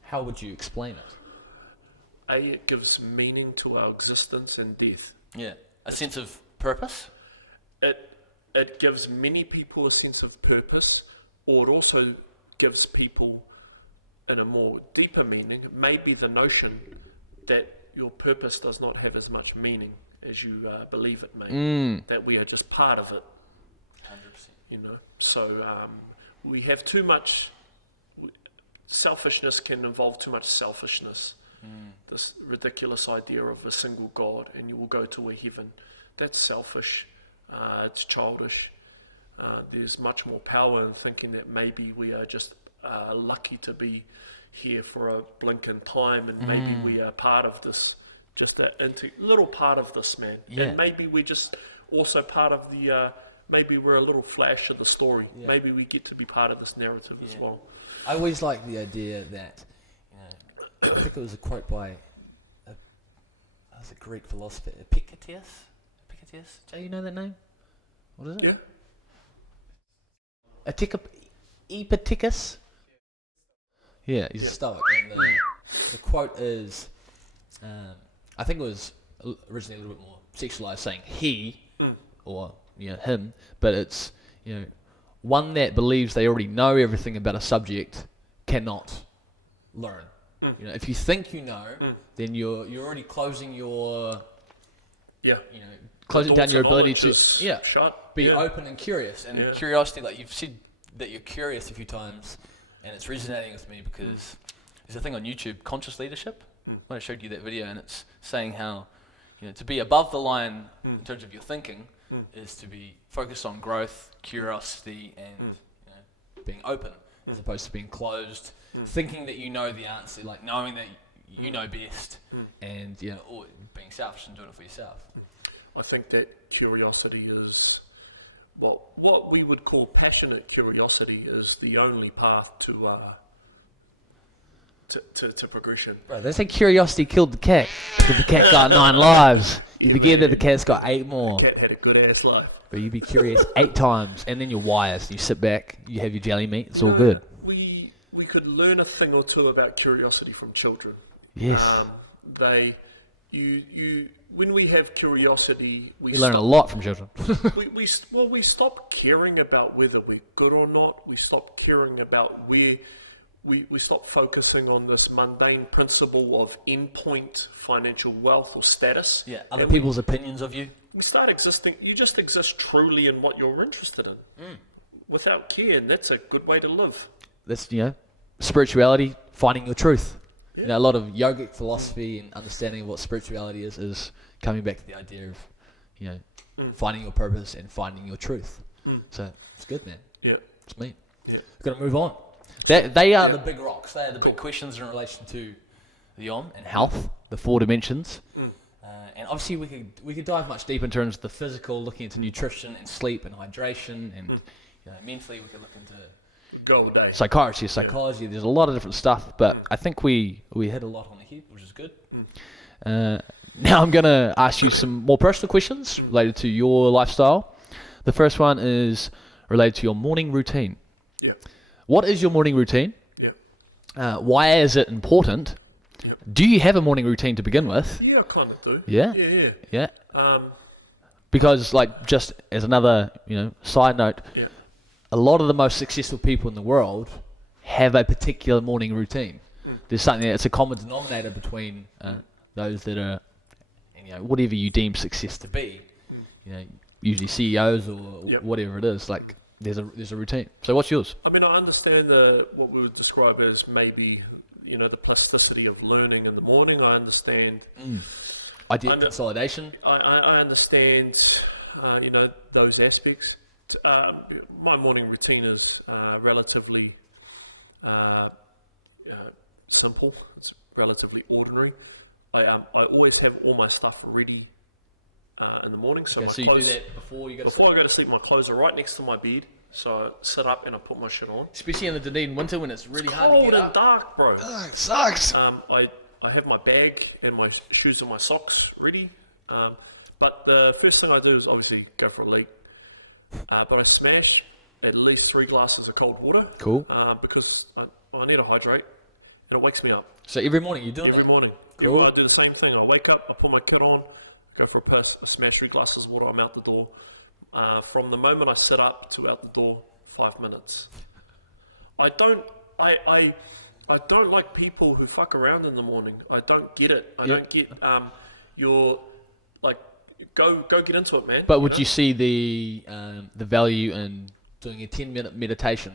How would you explain it? It gives meaning to our existence and death. Yeah, sense of purpose. It gives many people a sense of purpose, or it also gives people, in a more deeper meaning, maybe the notion that your purpose does not have as much meaning as you believe it may, that we are just part of it. 100%. So we have too much, selfishness can involve too much selfishness. This ridiculous idea of a single God and you will go to a heaven. That's selfish. It's childish. There's much more power in thinking that maybe we are just lucky to be here for a blink in time, and maybe we are part of this, just a little part of this, man. Yeah. And maybe we're just also part of the, maybe we're a little flash of the story. Yeah. Maybe we get to be part of this narrative as well. I always like the idea that, I think it was a quote by a Greek philosopher, Epictetus. Jay, you know that name? What is it? Yeah. Epictetus? Yeah, he's a Stoic. And the quote is, I think it was originally a little bit more sexualized, saying he, or him, but it's, one that believes they already know everything about a subject cannot learn. If you think you know, then you're already closing your the door to knowledge is shut. Be open and curious, and curiosity, like you've said that you're curious a few times, and it's resonating with me because there's a thing on YouTube, conscious leadership. When I showed you that video, and it's saying how to be above the line in terms of your thinking is to be focused on growth, curiosity, and being open, as opposed to being closed, thinking that you know the answer, like knowing that you know best, and or being selfish and doing it for yourself. I think that curiosity is what we would call passionate curiosity is the only path to progression. Right, they say curiosity killed the cat, but the cat got 9 lives. Yeah, man, that the cat's got 8 more. The cat had a good ass life. But you be curious 8 times, and then you're wise. You sit back, you have your jelly meat. It's all good. We could learn a thing or two about curiosity from children. Yes. When we have curiosity, we learn a lot from children. we stop caring about whether we're good or not. We stop caring about where. We stop focusing on this mundane principle of endpoint financial wealth or status. Yeah, other people's opinions of you. We start existing. You just exist truly in what you're interested in, without care, and that's a good way to live. That's spirituality, finding your truth. Yeah. A lot of yogic philosophy and understanding what spirituality is coming back to the idea of finding your purpose and finding your truth. So it's good, man. Yeah, it's me. Yeah, got to move on. They are the big rocks. They are the big questions in relation to the Om and health, the 4 dimensions. And obviously we could dive much deeper in terms of the physical, looking into nutrition and sleep and hydration, and mentally we could look into go all day. Psychology. There's a lot of different stuff, but I think we hit a lot on the head, which is good. Now I'm going to ask you some more personal questions related to your lifestyle. The first one is related to your morning routine. Yeah. What is your morning routine? Yeah. Why is it important? Yep. Do you have a morning routine to begin with? Yeah, I kind of do. Yeah? Yeah. Because, just as another, side note, a lot of the most successful people in the world have a particular morning routine. There's something that's a common denominator between those that are, whatever you deem success to be. Usually CEOs or whatever it is. There's a routine. So what's yours? I mean, I understand what we would describe as maybe, the plasticity of learning in the morning. I understand. Idea consolidation. I understand, those aspects. My morning routine is relatively simple. It's relatively ordinary. I always have all my stuff ready in the morning. So my clothes, before I go to sleep, my clothes are right next to my bed. So I sit up and I put my shit on. Especially in the Dunedin winter when it's really cold and dark, bro. Oh, it sucks. I have my bag and my shoes and my socks ready. But the first thing I do is obviously go for a leak. But I smash at least 3 glasses of cold water. Cool. Because I need to hydrate. and it wakes me up. So every morning you do Every that? morning. Cool. Every morning I do the same thing. I wake up, I put my kit on, I go for a piss, I smash 3 glasses of water, I'm out the door. From the moment I sit up to out the door, 5 minutes. I don't like people who fuck around in the morning. I don't get it. I don't get your like go get into it, man. But would know? you see the value in doing a 10-minute meditation?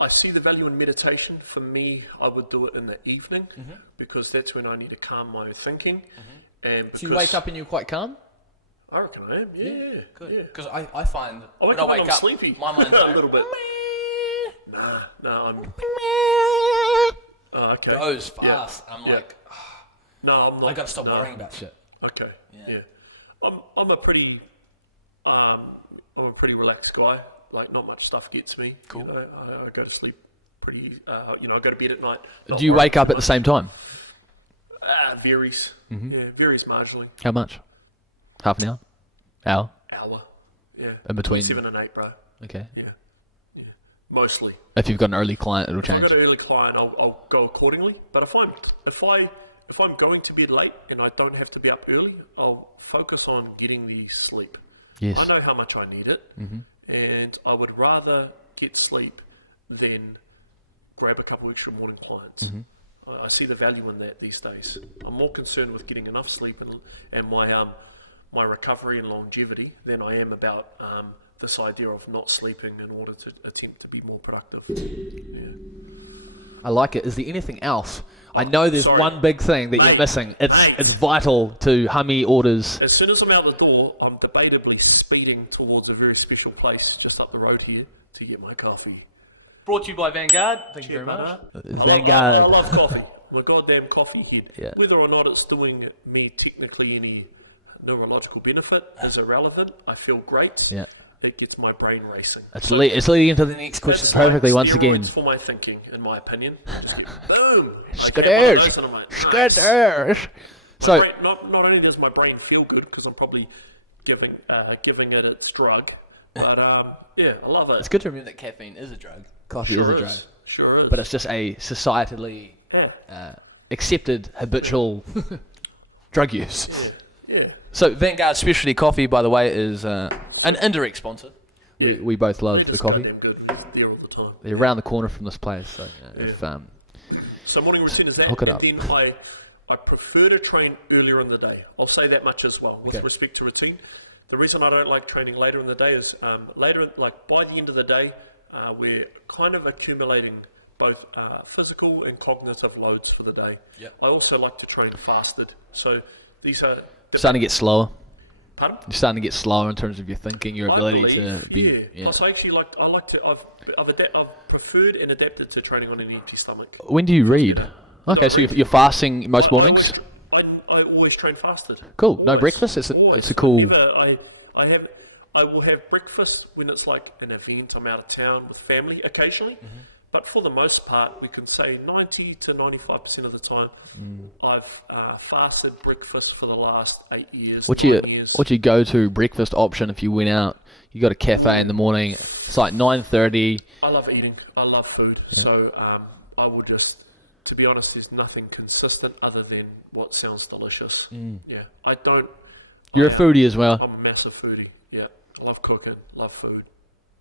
I see the value in meditation. For me, I would do it in the evening because that's when I need to calm my thinking. And because So you wake up and you're quite calm? I reckon I am. Yeah. Because I find... I wake up when and I'm sleepy my mind's a like, little bit. Nah, I'm... okay. goes fast. Yeah. I'm yeah. like, No, I'm not. I got to stop no. worrying about shit. Okay. Yeah. I'm a pretty relaxed guy. Like, not much stuff gets me. Cool. You know, I go to sleep pretty. I go to bed at night. Do you wake up at the same time? Varies. Yeah, varies marginally. How much? Half an hour? Hour. Yeah. In between? Between 7 and 8, bro. Okay. Yeah. Mostly. If you've got an early client, it'll If change. I got an early client, I'll go accordingly. But if I'm going to bed late and I don't have to be up early, I'll focus on getting the sleep. Yes. I know how much I need it, and I would rather get sleep than grab a couple extra morning clients. I see the value in that these days. I'm more concerned with getting enough sleep and my recovery and longevity than I am about this idea of not sleeping in order to attempt to be more productive. Yeah. I like it. Is there anything else? Oh, I know there's sorry. one big thing that Mate, you're missing. mate. It's vital to Hummy orders. As soon as I'm out the door, I'm debatably speeding towards a very special place just up the road here to get my coffee. Brought to you by Vanguard. Thank you very much. I love coffee. I'm a goddamn coffee head. Yeah. Whether or not it's doing me technically any neurological benefit is irrelevant. I feel great. Yeah. It gets my brain racing. It's leading into the next question It's like perfectly once steroids again. for my thinking, in my opinion. I just get boom. I have one of those and I'm like, nice. My brain, not only does my brain feel good because I'm probably giving it its drug, but yeah, I love it. It's good to remember that caffeine is a drug. Coffee Sure is a is. drug. Sure is. But it's just a societally accepted habitual drug use. Yeah. So Vanguard Specialty Coffee, by the way, is an indirect sponsor. Yeah. We both love They're the just coffee. goddamn good. We're just there all the time. They're around the corner from this place. So, if, So morning routine is that, Look it and up. then I prefer to train earlier in the day. I'll say that much as well with respect to routine. The reason I don't like training later in the day is by the end of the day, we're kind of accumulating both physical and cognitive loads for the day. Yep. I also like to train fasted. So these are starting to get slower. Pardon? You're starting to get slower in terms of your thinking. Your I ability believe, to be, yeah. Plus, I actually I've preferred and adapted to training on an empty stomach. When do you Feels read? better. When do Okay, I so read? you're fasting most mornings? I always train fasted. Cool. No Always. breakfast? It's Always. a cool... I will have breakfast when it's like an event. I'm out of town with family occasionally. But for the most part, we can say 90 to 95% of the time, I've fasted breakfast for the last 8 years, 9 years. What's your go-to breakfast option if you went out? You got a cafe in the morning. It's like 9:30. I love eating. I love food. So I will just, to be honest, there's nothing consistent other than what sounds delicious. Yeah. I don't... You're a foodie as well. I'm a massive foodie. Yeah. I love cooking. Love food.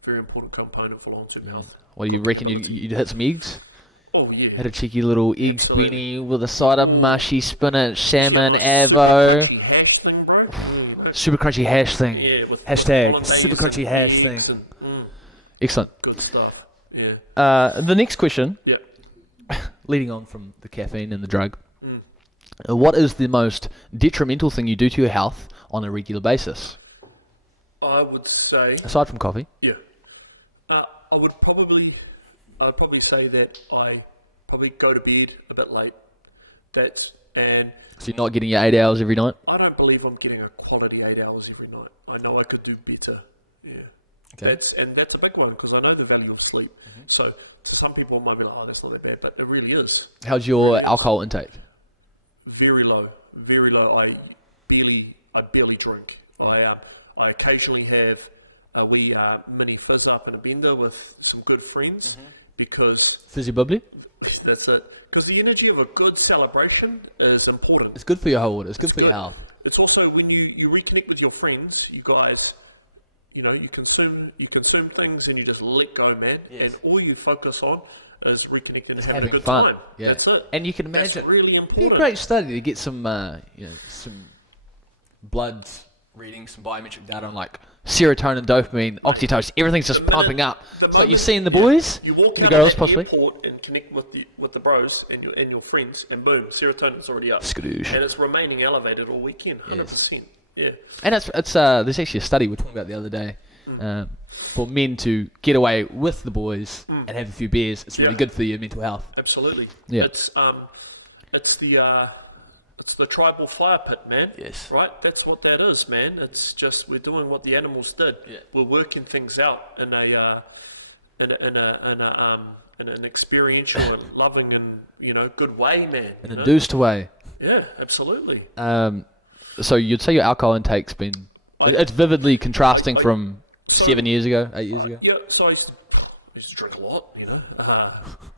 Very important component for long-term health. Well, you cooking reckon ability. you'd hit some eggs? Oh, yeah. Had a cheeky little egg Absolutely. penny with a side of mushy spinach, Especially salmon, a nice avo. super crunchy hash thing, bro. You know. Super crunchy hash thing. Yeah, with Hashtag hollandaise super and crunchy hash eggs thing. and Excellent. good stuff. Yeah. The next question, Yeah. leading on from the caffeine and the drug, what is the most detrimental thing you do to your health on a regular basis? I would say... Aside from coffee. Yeah. I'd probably say that I probably go to bed a bit late. And So you're not getting your 8 hours every night? I don't believe I'm getting a quality 8 hours every night. I know I could do better. Yeah. Okay. That's a big one because I know the value of sleep. So to some people it might be like, oh, that's not that bad, but it really is. How's your Really is. alcohol intake? Very low, very low. I barely drink. I occasionally have a wee mini fizz up and a bender with some good friends, because Fizzy bubbly. that's it. Because the energy of a good celebration is important. It's good for your whole. It's good It's for good. your health. It's also when you reconnect with your friends, you guys, you consume things and you just let go, man. Yes. And all you focus on is reconnecting and having a good fun. time. Yeah. That's it. And you can That's imagine- really It'd be a important. great study to get some blood readings, some biometric data on like serotonin, dopamine, oxytocin. Everything's just pumping up. The So moment you've seen the yeah, boys, you walk the out of girls that possibly? airport and connect with the bros and your friends, and boom, serotonin's already up, Skadoosh. and it's remaining elevated all weekend, 100%. Yeah, And it's there's actually a study we were talking about the other day for men to get away with the boys and have a few beers. It's really Yeah. good for your mental health. absolutely. Yeah. It's the tribal fire pit, man. Yes. Right. That's what that is, man. It's just we're doing what the animals did. Yeah. We're working things out in an experiential and loving and good way, man. You know? Induced away. Yeah, absolutely. So you'd say your alcohol intake's been... I- it's vividly contrasting I- from so- 7 years ago, 8 years ago. Yeah, so I used to drink a lot,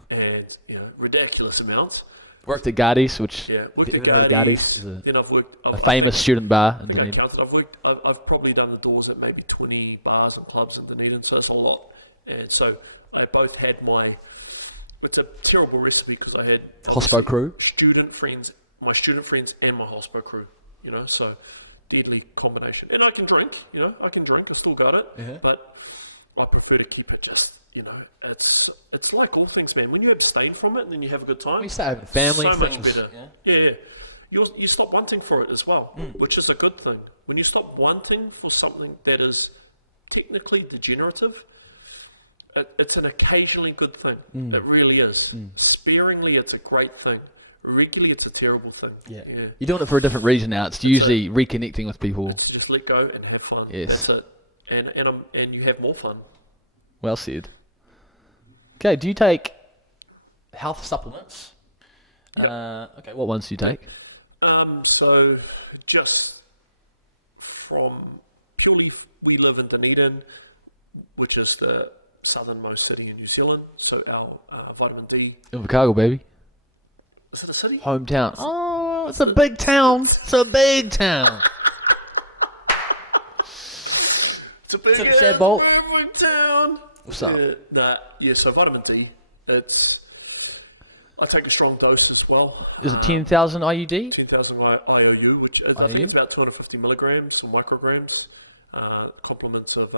and ridiculous amounts. Worked at Gardy's, which... Yeah, worked at Gardy's Gardy's. is a- Then I've worked. a famous student bar. I think I counted. I've probably done the doors at maybe 20 bars and clubs in Dunedin, so that's a lot. And so I both had my. It's a terrible recipe because I had obviously crew? my student friends, and my hospo crew. So deadly combination. And I can drink. I still got it, but I prefer to keep it just. It's like all things, man. When you abstain from it and then you have a good time, You start having family, so much things, better. yeah? Yeah. You stop wanting for it as well, which is a good thing. When you stop wanting for something that is technically degenerative, it's an occasionally good thing. It really is. Sparingly, it's a great thing. Regularly, it's a terrible thing. Yeah. You're doing it for a different reason now. It's usually reconnecting with people. It's to just let go and have fun. Yes. That's it. And you have more fun. Well said. Okay, do you take health supplements? Yep. Okay, what ones do you take? So just from purely, we live in Dunedin, which is the southernmost city in New Zealand. So our vitamin D. Invercargill, baby. Is it a city? Hometown. Oh, it's a big town. It's a big town. It's a big It's a bolt. perfect town. What's up? So vitamin D. I take a strong dose as well. Is it 10,000 IUD? 10,000 IOU, which is, I think it's about 250 milligrams or micrograms. Compliments of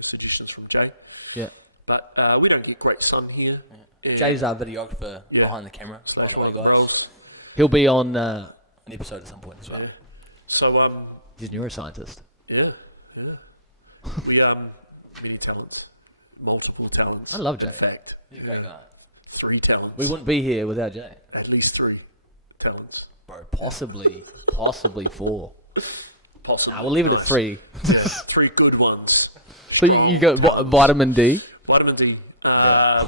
suggestions from Jay. Yeah. But we don't get great sun here. And Jay's our videographer Yeah. behind the camera. / one of the Guys. bros. He'll be on an episode at some point as well. Yeah. So He's a neuroscientist. yeah. We many talents, multiple talents. I love In Jay. fact, He's a great guy. 3 We talents. wouldn't be here without Jay. At least 3 talents. Bro, possibly 4. Possibly. We'll leave it at Nice. 3. Yeah, 3 good ones. So Strong you got talents. vitamin D. Vitamin D.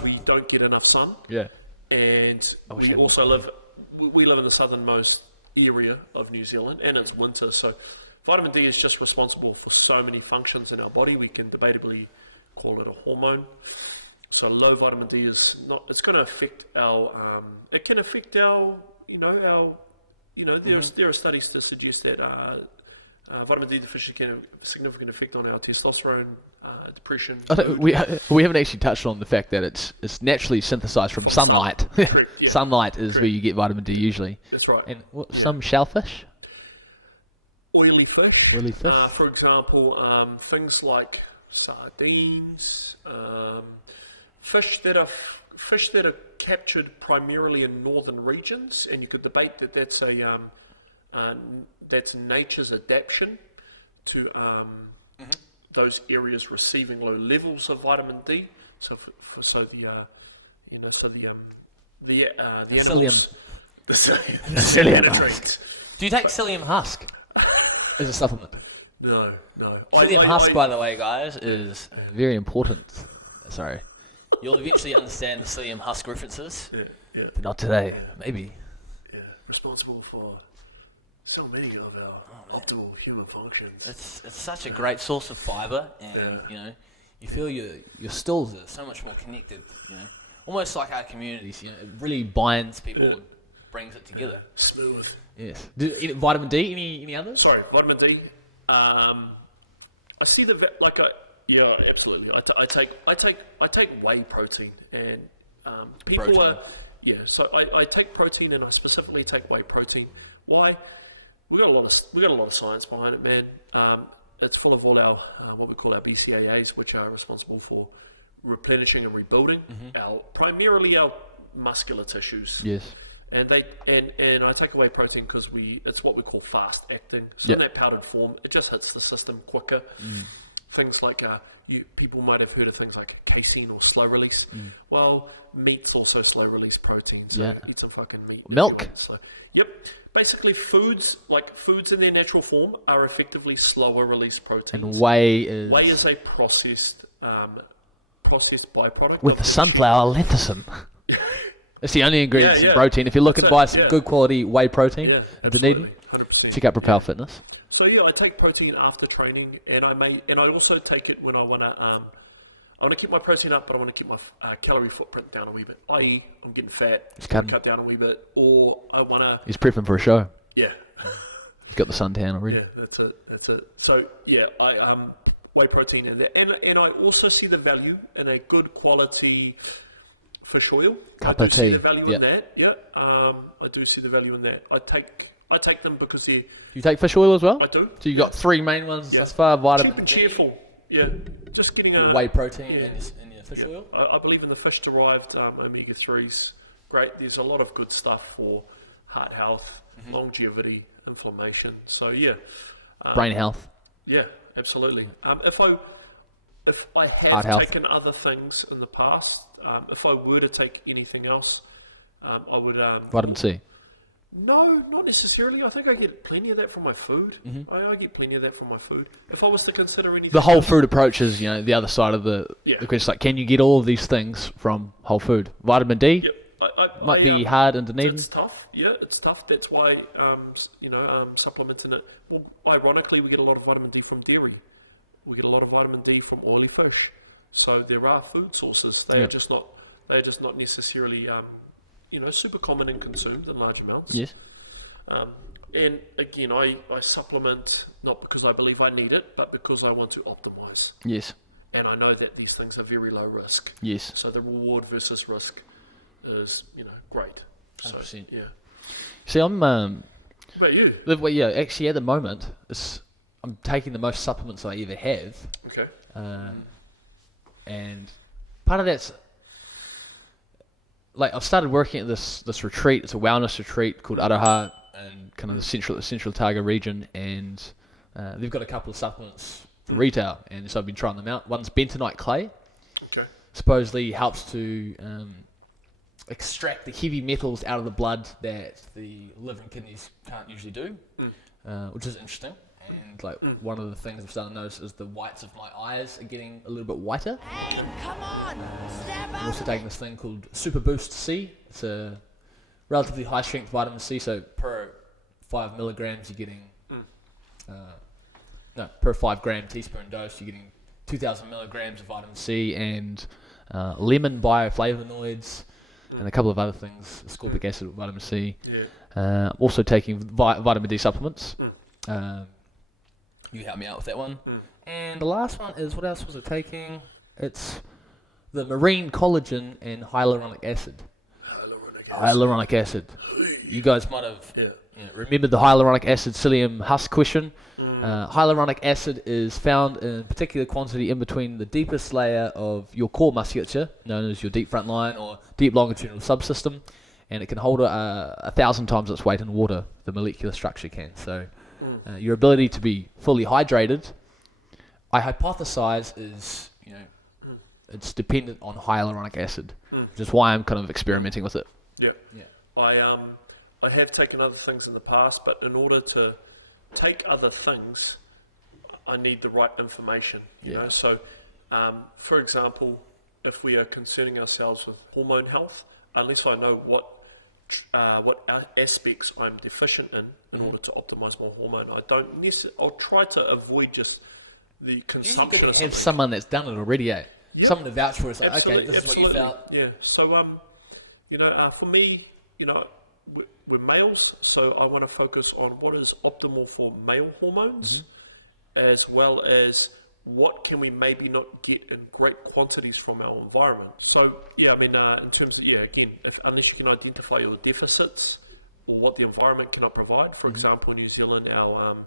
We don't get enough sun, Yeah. and we also live in the southernmost area of New Zealand, and it's winter. So vitamin D is just responsible for so many functions in our body. We can debatably call it a hormone. So low vitamin D is not. It's going to affect our. It can affect our. There are studies to suggest that. Vitamin D deficiency can have a significant effect on our testosterone, depression, I think mood. we haven't actually touched on the fact that it's naturally synthesized from Sun. sunlight. Correct, yeah. Sunlight is where Correct. you get vitamin D usually. That's right. And Yeah. some shellfish. Oily fish, Oily fish. for example, things like sardines, fish that are captured primarily in northern regions, and you could debate that that's nature's adaptation to those areas receiving low levels of vitamin D. So the animals, the psyllium penetrates. Do you take psyllium husk as a supplement? No. Psyllium husk, by the way, guys, is very important. Sorry. You'll eventually understand psyllium husk references. Yeah. But not today. Yeah. Maybe. Yeah, responsible for so many of our optimal human functions. It's such a great source of fiber, and Yeah. You feel your stills are so much more connected, almost like our communities. It really binds people, and brings it together. Smooth. Yes. Vitamin D. Any others? Sorry, vitamin D. I see yeah, absolutely. I take whey protein, and people Protein. So I take protein, and I specifically take whey protein. Why? We got a lot of science behind it, man. It's full of all our what we call our BCAAs, which are responsible for replenishing and rebuilding primarily our muscular tissues. Yes. And I take away protein because it's what we call fast acting. So in that powdered form, it just hits the system quicker. Things like people might have heard of things like casein or slow release. Well, meat's also slow release protein, so eat some fucking meat Milk. if you want. So basically foods in their natural form are effectively slower release proteins. And whey is a processed byproduct with of the sunflower lecithin. It's the only ingredient in protein. If you're looking to buy some good quality whey protein, absolutely, 100%. Check out Propel Fitness. So I take protein after training, and I also take it when I want to keep my protein up, but I want to keep my calorie footprint down a wee bit. I.e., I'm getting fat, I want to cut down a wee bit, or I want to. He's prepping for a show. Yeah. Got the suntan already. Yeah, that's it. So I whey protein in there, and I also see the value in a good quality fish oil. I do see the value in that. Yeah, I do see the value in that. I take them because You take fish oil as well? I do. So you got three main ones. Yeah. As far vitamin cheap and cheerful. Yeah, just getting whey protein. Yeah. In your fish oil. I believe in the fish derived omega 3s. Great. There's a lot of good stuff for heart health, longevity, inflammation. So brain health. Yeah, absolutely. If I have taken other things in the past, if I were to take anything else, I would... Vitamin C? No, not necessarily. I think I get plenty of that from my food. I get plenty of that from my food. If I was to consider anything The whole else, food approach is, the other side of the question. Like, can you get all of these things from whole food? Vitamin D? Yep. I hard in Dunedin. It's tough. Yeah, it's tough. That's why, supplementing it. Well, ironically, we get a lot of vitamin D from dairy. We get a lot of vitamin D from oily fish. So there are food sources. They are just not necessarily super common and consumed in large amounts. Yes. And again, I supplement not because I believe I need it, but because I want to optimize. Yes. And I know that these things are very low risk. Yes. So the reward versus risk is great. So 100%. yeah. See, I'm. What about you? Actually, at the moment, I'm taking the most supplements I ever have. Okay. And part of that's like I've started working at this retreat. It's a wellness retreat called Aroha, and kind of the central Otago region, and they've got a couple of supplements for retail, and so I've been trying them out. One's bentonite clay. Okay. Supposedly helps to extract the heavy metals out of the blood that the liver and kidneys can't usually do, which is interesting. And one of the things I've started to notice is the whites of my eyes are getting a little bit whiter. Okay. I'm also taking this thing called Super Boost C. It's a relatively high strength vitamin C, so per 5 milligrams you're getting per 5 gram teaspoon dose you're getting 2,000 milligrams of vitamin C and lemon bioflavonoids and a couple of other things, ascorbic acid, vitamin C. Yeah. Also taking vitamin D supplements. You help me out with that one. And the last one is, what else was it taking? It's the marine collagen and hyaluronic acid. Hyaluronic acid. You guys might have remembered the hyaluronic acid psyllium husk question. Hyaluronic acid is found in particular quantity in between the deepest layer of your core musculature, known as your deep front line or deep longitudinal subsystem, and it can hold 1,000 times its weight in water. The molecular structure can. So your ability to be fully hydrated, I hypothesize, is it's dependent on hyaluronic acid, which is why I'm kind of experimenting with it. Yeah. I have taken other things in the past, but in order to take other things, I need the right information, you know. So, for example, if we are concerning ourselves with hormone health, unless I know what aspects I'm deficient in order to optimize my hormone, I'll try to avoid just the consumption of Have something. someone that's done it already, eh? Yep. Someone to vouch for it. It's like, Absolutely, okay, this is what you absolutely. felt. Yeah. So, for me, we're males, so I want to focus on what is optimal for male hormones, as well as what can we maybe not get in great quantities from our environment. So, in terms of, again, unless you can identify your deficits or what the environment cannot provide. For example, in New Zealand, our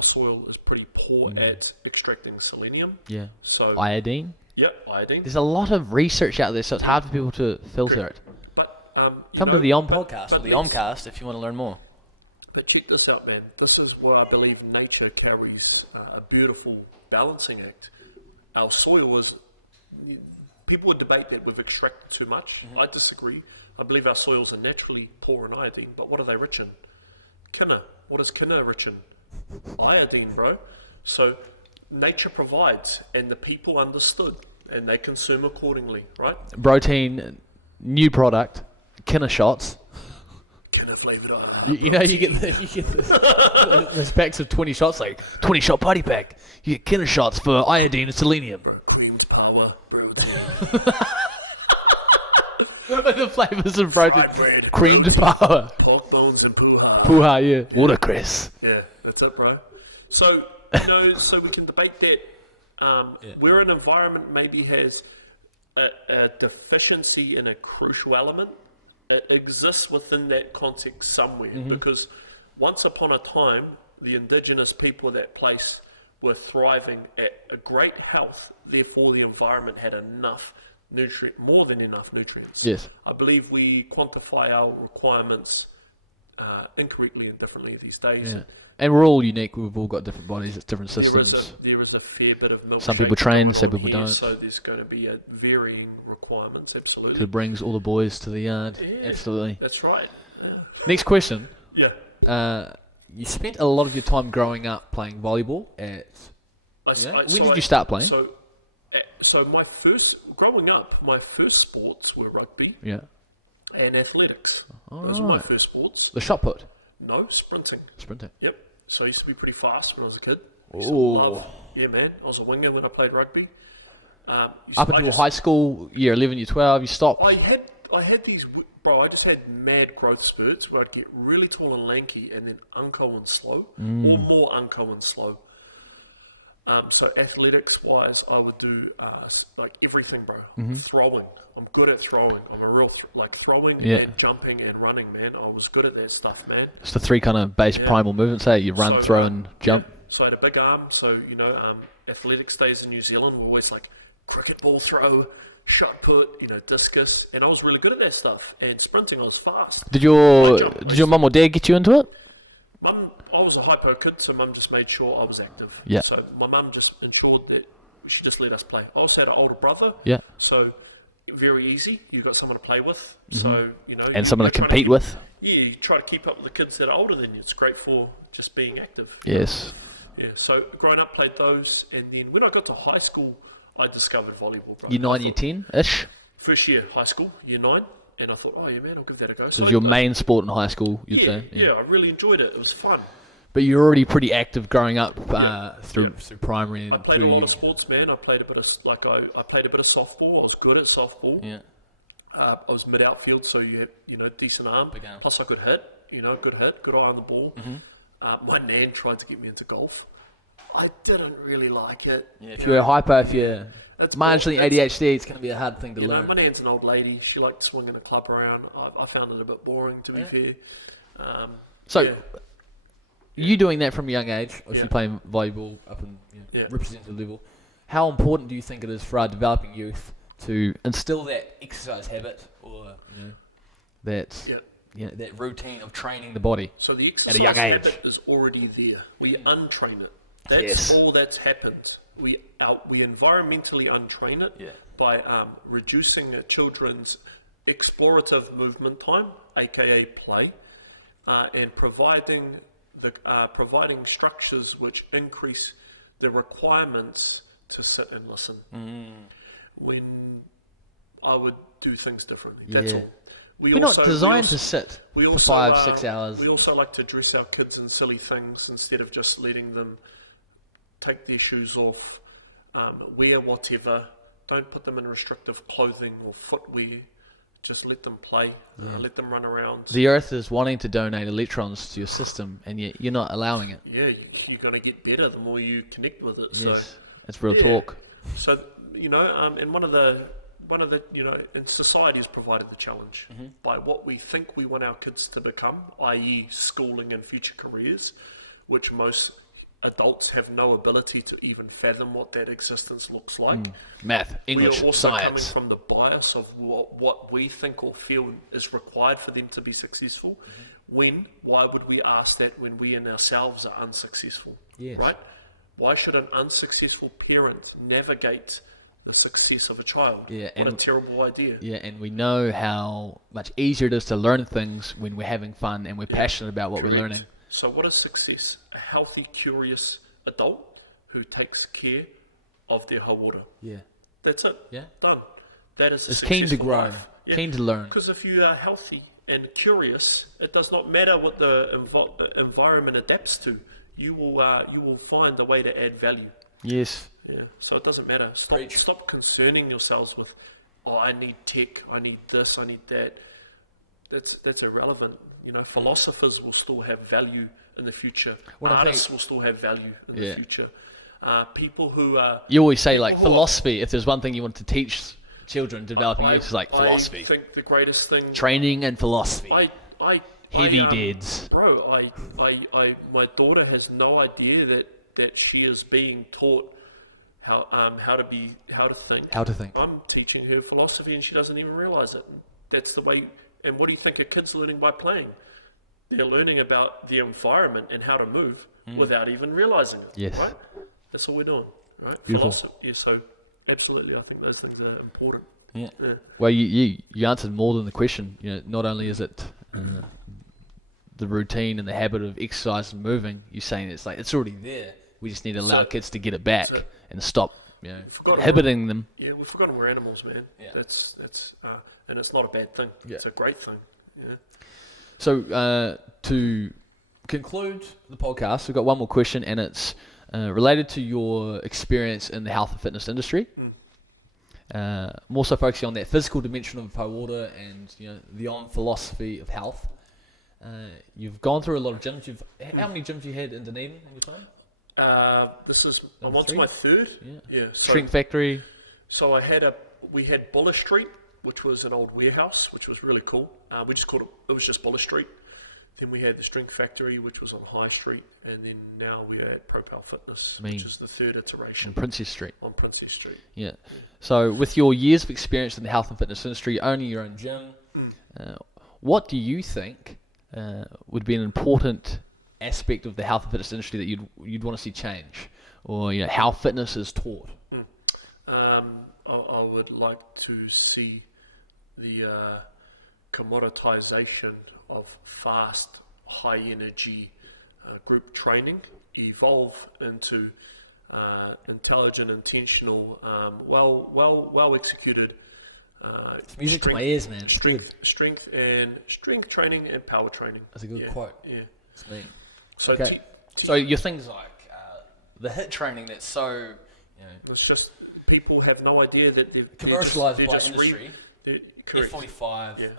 soil is pretty poor at extracting selenium. Yeah. So Iodine. yeah, iodine. There's a lot of research out there, so it's hard for people to filter Correct. it. But Come to the podcast, but the let's, OHMCast, if you want to learn more. But check this out, man. This is where I believe nature carries a beautiful balancing act. Our soil is. People would debate that we've extracted too much. I disagree. I believe our soils are naturally poor in iodine, but what are they rich in? Kina. What is kina rich in? Iodine, bro. So nature provides, and the people understood, and they consume accordingly, right? Brotein, new product, Kina shots. Kina flavored Protein. protein. There's packs of 20 shots, like 20 shot party pack. You get Kina shots for iodine and selenium. Bro, creamed power, protein. The flavors of Fried bread, creamed protein, power. pork bones and puha. Puha, yeah. Watercress. Yeah, that's it, bro. So, so we can debate that where an environment maybe has a deficiency in a crucial element, it exists within that context somewhere, because once upon a time, the indigenous people of that place were thriving at a great health, therefore the environment had more than enough nutrients. Yes. I believe we quantify our requirements incorrectly and differently these days. Yeah. And we're all unique. We've all got different bodies. It's different systems. There is a fair bit of people milkshake train, going some on people here, don't. so there's going to be varying requirements. Absolutely. Who brings all the boys to the yard. Yeah, Absolutely. that's right. Yeah. Next question. Yeah. You spent a lot of your time growing up playing volleyball at... When did you start playing? So growing up, my first sports were rugby and athletics. Those were my first sports. The shot put? No, sprinting. Sprinting. Yep. So I used to be pretty fast when I was a kid. I used to love... Yeah, man. I was a winger when I played rugby. Up until high school, year 11, year 12, you stopped? I had these... Bro, I just had mad growth spurts where I'd get really tall and lanky and then unco and slow, or more unco and slow. So athletics-wise, I would do like everything, bro. Throwing. I'm good at throwing. I'm a real... throwing and jumping and running, man. I was good at that stuff, man. It's the three kind of base primal movements, hey? You run, throw, and jump. Yeah. So I had a big arm. So, athletics days in New Zealand were always like cricket ball throw, shot put, discus. And I was really good at that stuff. And sprinting, I was fast. Did your mum or dad get you into it? Mum, I was a hypo kid, so Mum just made sure I was active. Yeah. So my mum just ensured that she just let us play. I also had an older brother. Yeah. So very easy. You got someone to play with. So, And someone to compete with. Yeah, you try to keep up with the kids that are older than you. It's great for just being active. Yes. Yeah. So growing up, played those. And then when I got to high school, I discovered volleyball, bro. Year 9, year 10-ish? First year, high school, year 9. And I thought, oh, yeah, man, I'll give that a go. So your main sport in high school? Yeah, I really enjoyed it. It was fun. But you're already pretty active growing up through primary. And I played a lot of sports, man. I played a bit of I played a bit of softball. I was good at softball. Yeah. I was mid outfield, so you have decent arm. Plus, I could hit. Good hit, good eye on the ball. My nan tried to get me into golf. I didn't really like it. Yeah, if you're a hyper, it's marginally ADHD, it's going to be a hard thing to learn. My nan's an old lady. She liked swinging a club around. I found it a bit boring, to be fair. You doing that from a young age, or playing volleyball up in representative level, how important do you think it is for our developing youth to instill that exercise habit or that routine of training the body? So the exercise habit is already there. We untrain it. That's all that's happened. We environmentally untrain it by reducing children's explorative movement time, aka play, and providing structures which increase the requirements to sit and listen. When do things differently. That's Yeah. all. We're not designed to sit we for also 5-6 hours. we also like to dress our kids in silly things instead of just letting them take their shoes off, wear whatever. Don't put them in restrictive clothing or footwear. Just let them play. Let them run around. The Earth is wanting to donate electrons to your system, and yet you're not allowing it. Yeah, you're going to get better the more you connect with it. So Yes, that's real talk. So and one of the and society has provided the challenge by what we think we want our kids to become, i.e., schooling and future careers, which most adults have no ability to even fathom what that existence looks like. Math, We English, are also science. coming from the bias of what we think or feel is required for them to be successful. Why would we ask that when we in ourselves are unsuccessful, Yes. right? Why should an unsuccessful parent navigate the success of a child? Yeah, What a and- terrible idea. Yeah, and we know how much easier it is to learn things when we're having fun and we're passionate about what we're learning. Correct. So what is success? A healthy, curious adult who takes care of their HAUORA. Yeah. That's it. Yeah. Done. That is a Just keen to successful grow, life. Yeah. keen to learn. Because if you are healthy and curious, it does not matter what the environment adapts to. You will find a way to add value. Yes. Yeah. So it doesn't matter. Stop concerning yourselves with, I need tech, I need this, I need that. That's irrelevant. Philosophers will still have value in the future. Artists will still have value in the future. People who are... You always say, people like, who are- philosophy, if there's one thing you want to teach children developing, it's like I philosophy. think the greatest thing... Training and philosophy. my daughter has no idea that she is being taught how to think. How to think. I'm teaching her philosophy and she doesn't even realize it. And that's the way. And what do you think a kid's learning by playing? They're learning about the environment and how to move without even realizing it. Yes. Right. That's all we're doing. Right. Philosophy. Yeah. So absolutely, I think those things are important. Yeah. Yeah. Well, you answered more than the question. Not only is it the routine and the habit of exercise and moving, you're saying it's already there. We just need to allow kids to get it back and stop inhibiting them. Yeah, we've forgotten we're animals, man. Yeah. That's and it's not a bad thing. Yeah. It's a great thing. Yeah. So to conclude the podcast, we've got one more question, and it's related to your experience in the health and fitness industry. I'm also focusing on that physical dimension of HAUORA and the philosophy of health. You've gone through a lot of gyms. How many gyms you had in Dunedin in your time? I'm on to my third. Yeah. So Shrink Factory. So we had Buller Street, which was an old warehouse, which was really cool. We just called it was just Buller Street. Then we had the Strength Factory, which was on High Street, and then now we're at ProPower Fitness, which is the third iteration. Princess Street. On Princess Street. Yeah. So with your years of experience in the health and fitness industry, owning your own gym, what do you think would be an important aspect of the health and fitness industry that you'd want to see change, or how fitness is taught? I would like to see the commoditization of fast, high energy group training evolve into intelligent, intentional, well executed strength training and power training. That's a good quote. Yeah. So so your things like the HIIT training that's so it's just people have no idea that they're just industry. correct. F45. Yeah.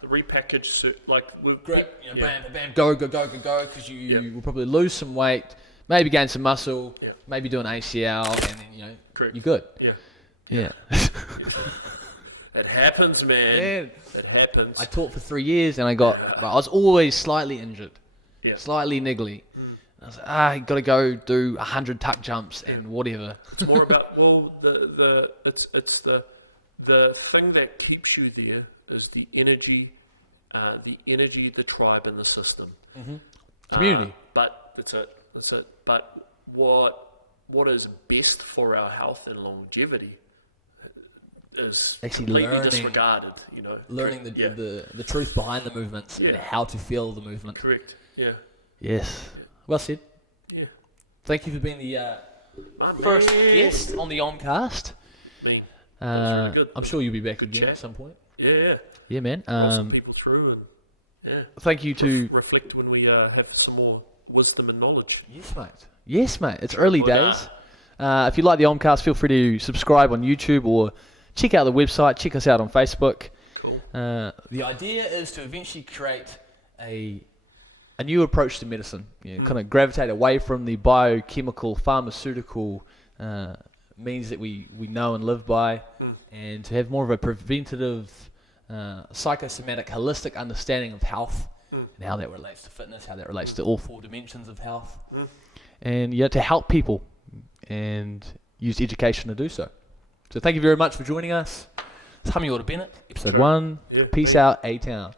The repackaged with people. Bam, bam, go, because you will probably lose some weight, maybe gain some muscle, maybe do an ACL, and then Correct. you're good. Yeah. It happens, man. It happens. I taught for 3 years and I was always slightly injured, slightly niggly. I was like, you got to go do 100 tuck jumps and whatever. It's more about it's the thing that keeps you there is the energy, the tribe, and the system. Community. But that's it. But what is best for our health and longevity is completely disregarded. Learning the truth behind the movements, and how to feel the movement. Correct. Yeah. Yes. Well said. Yeah. Thank you for being the My first man. guest on the OHMCast. Mean. That was really good. I'm sure you'll be back good again chat. at some point. Yeah. Yeah, man. Roll some people through and Thank you to reflect when we have some more wisdom and knowledge. Yes, mate. It's early days. If you like the OHMCast, feel free to subscribe on YouTube or check out the website. Check us out on Facebook. Cool. The idea is to eventually create a new approach to medicine. Kind of gravitate away from the biochemical, pharmaceutical means that we know and live by, and to have more of a preventative, psychosomatic, holistic understanding of health and how that relates to fitness, how that relates to all 4 dimensions of health, and to help people and use education to do so. So thank you very much for joining us. It's Hamiora Bennett, episode 1. Yeah, Peace me. out, A-Town.